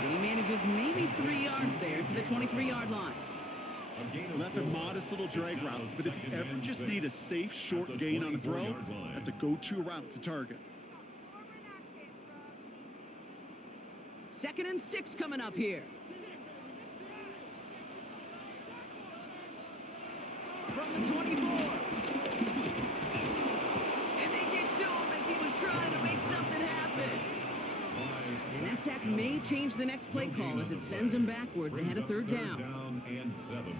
And he manages maybe 3 yards there to the 23-yard line. Well, that's a modest little drag route, but if you ever just need a safe, short gain on a throw, that's a go-to route to target. 2nd and 6 coming up here. From the 24. And they get to him as he was trying to make something happen. And that sack may change the next play call as it sends him backwards ahead of 3rd down. And 7.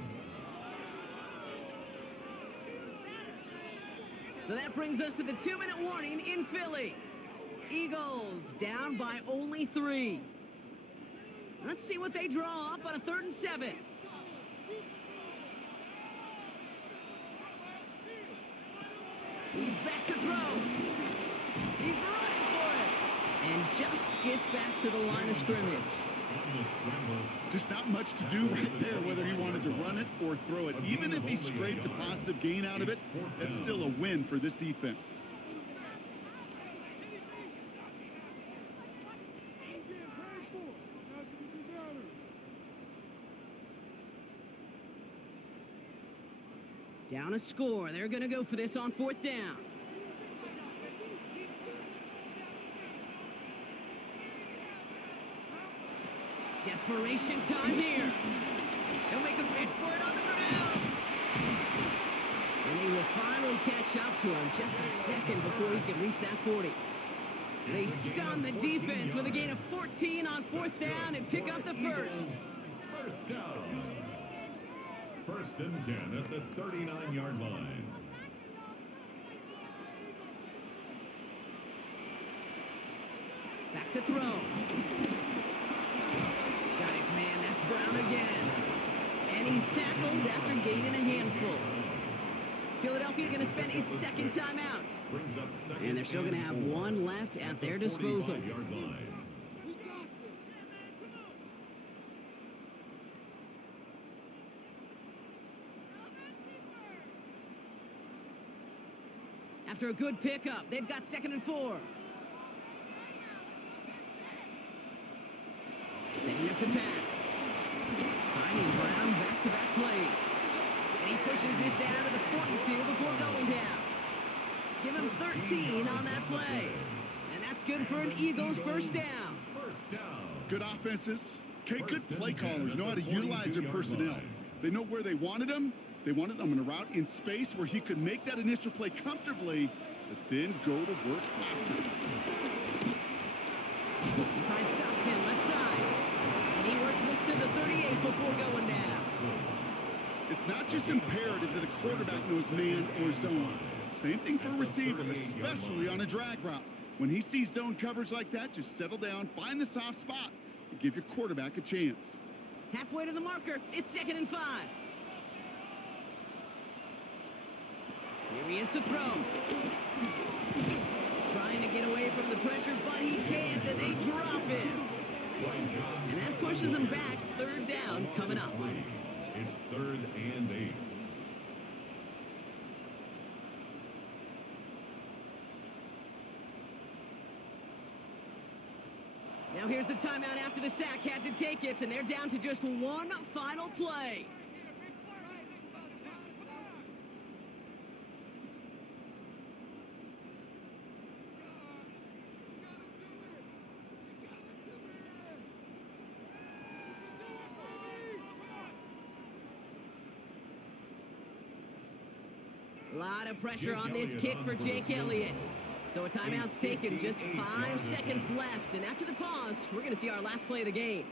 So that brings us to the 2-minute warning in Philly. Eagles down by only 3. Let's see what they draw up on a 3rd and 7. He's back to throw. He's running for it. And just gets back to the line of scrimmage. Just not much to do right there, whether he wanted to run it or throw it. Even if he scraped a positive gain out of it, that's still a win for this defense. Down a score. They're going to go for this on 4th down. Desperation time here. They'll make a bid for it on the ground. And they will finally catch up to him just a second before he can reach that 40. They stun the defense with a gain of 14 on 4th down and pick up the first. First down. 1st and 10 at the 39-yard line. Back to throw. Got his man, that's Brown again. And he's tackled after gaining a handful. Philadelphia going to spend its 2nd timeout. And they're still going to have 1 left at their disposal. After a good pickup, they've got 2nd and 4. Setting up to pass. Finding Brown back-to-back plays. And he pushes this down to the 42 before going down. Give him 13 on that play. And that's good for an Eagles first down. Good offenses. Okay, good play callers know how to utilize their personnel. They know where they wanted them. They wanted him on a route in space where he could make that initial play comfortably, but then go to work after. He finds Dotson left side. And he works this to the 38 before going down. It's not just imperative that a quarterback knows man or zone. Same thing for a receiver, especially on a drag route. When he sees zone coverage like that, just settle down, find the soft spot, and give your quarterback a chance. Halfway to the marker, it's 2nd and 5. Here he is to throw. Trying to get away from the pressure, but he can't, and they drop him. And that pushes him back. 3rd down coming up. It's 3rd and 8. Now here's the timeout after the sack. Had to take it, and they're down to just 1 final play. A lot of pressure on this kick for Jake Elliott. So a timeout's taken, just 5 seconds left. And after the pause, we're going to see our last play of the game.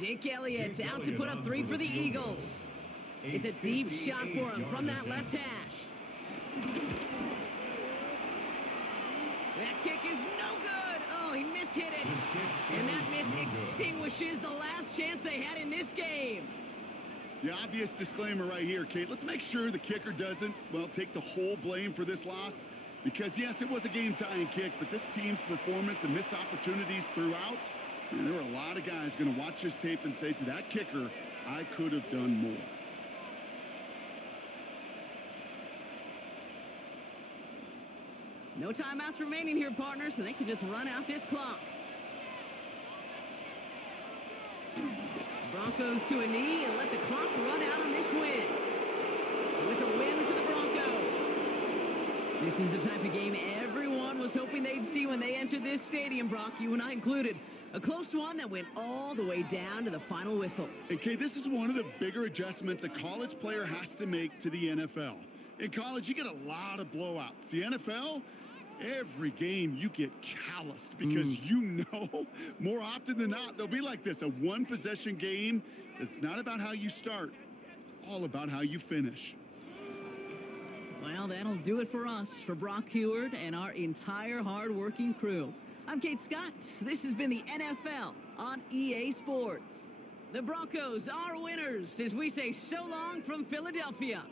Jake Elliott out to put up 3 for the Eagles. It's a deep shot for him from that left hash. That kick is no good. Oh, he mishit it. And that miss extinguishes the last chance they had in this game. The obvious disclaimer right here, Kate. Let's make sure the kicker doesn't, well, take the whole blame for this loss. Because, yes, it was a game-tying kick, but this team's performance and missed opportunities throughout, there were a lot of guys going to watch this tape and say to that kicker, I could have done more. No timeouts remaining here, partners, so they can just run out this clock. Broncos to a knee and let the clock run out on this win. So it's a win for the Broncos. This is the type of game everyone was hoping they'd see when they entered this stadium, Brock, you and I included. A close one that went all the way down to the final whistle. And Kate, this is one of the bigger adjustments a college player has to make to the NFL. In college, you get a lot of blowouts. The NFL, every game you get calloused because you know more often than not they'll be like this, a one-possession game. It's not about how you start. It's all about how you finish. Well, that'll do it for us, for Brock Heward and our entire hard-working crew. I'm Kate Scott. This has been the NFL on EA Sports. The Broncos are winners as we say so long from Philadelphia.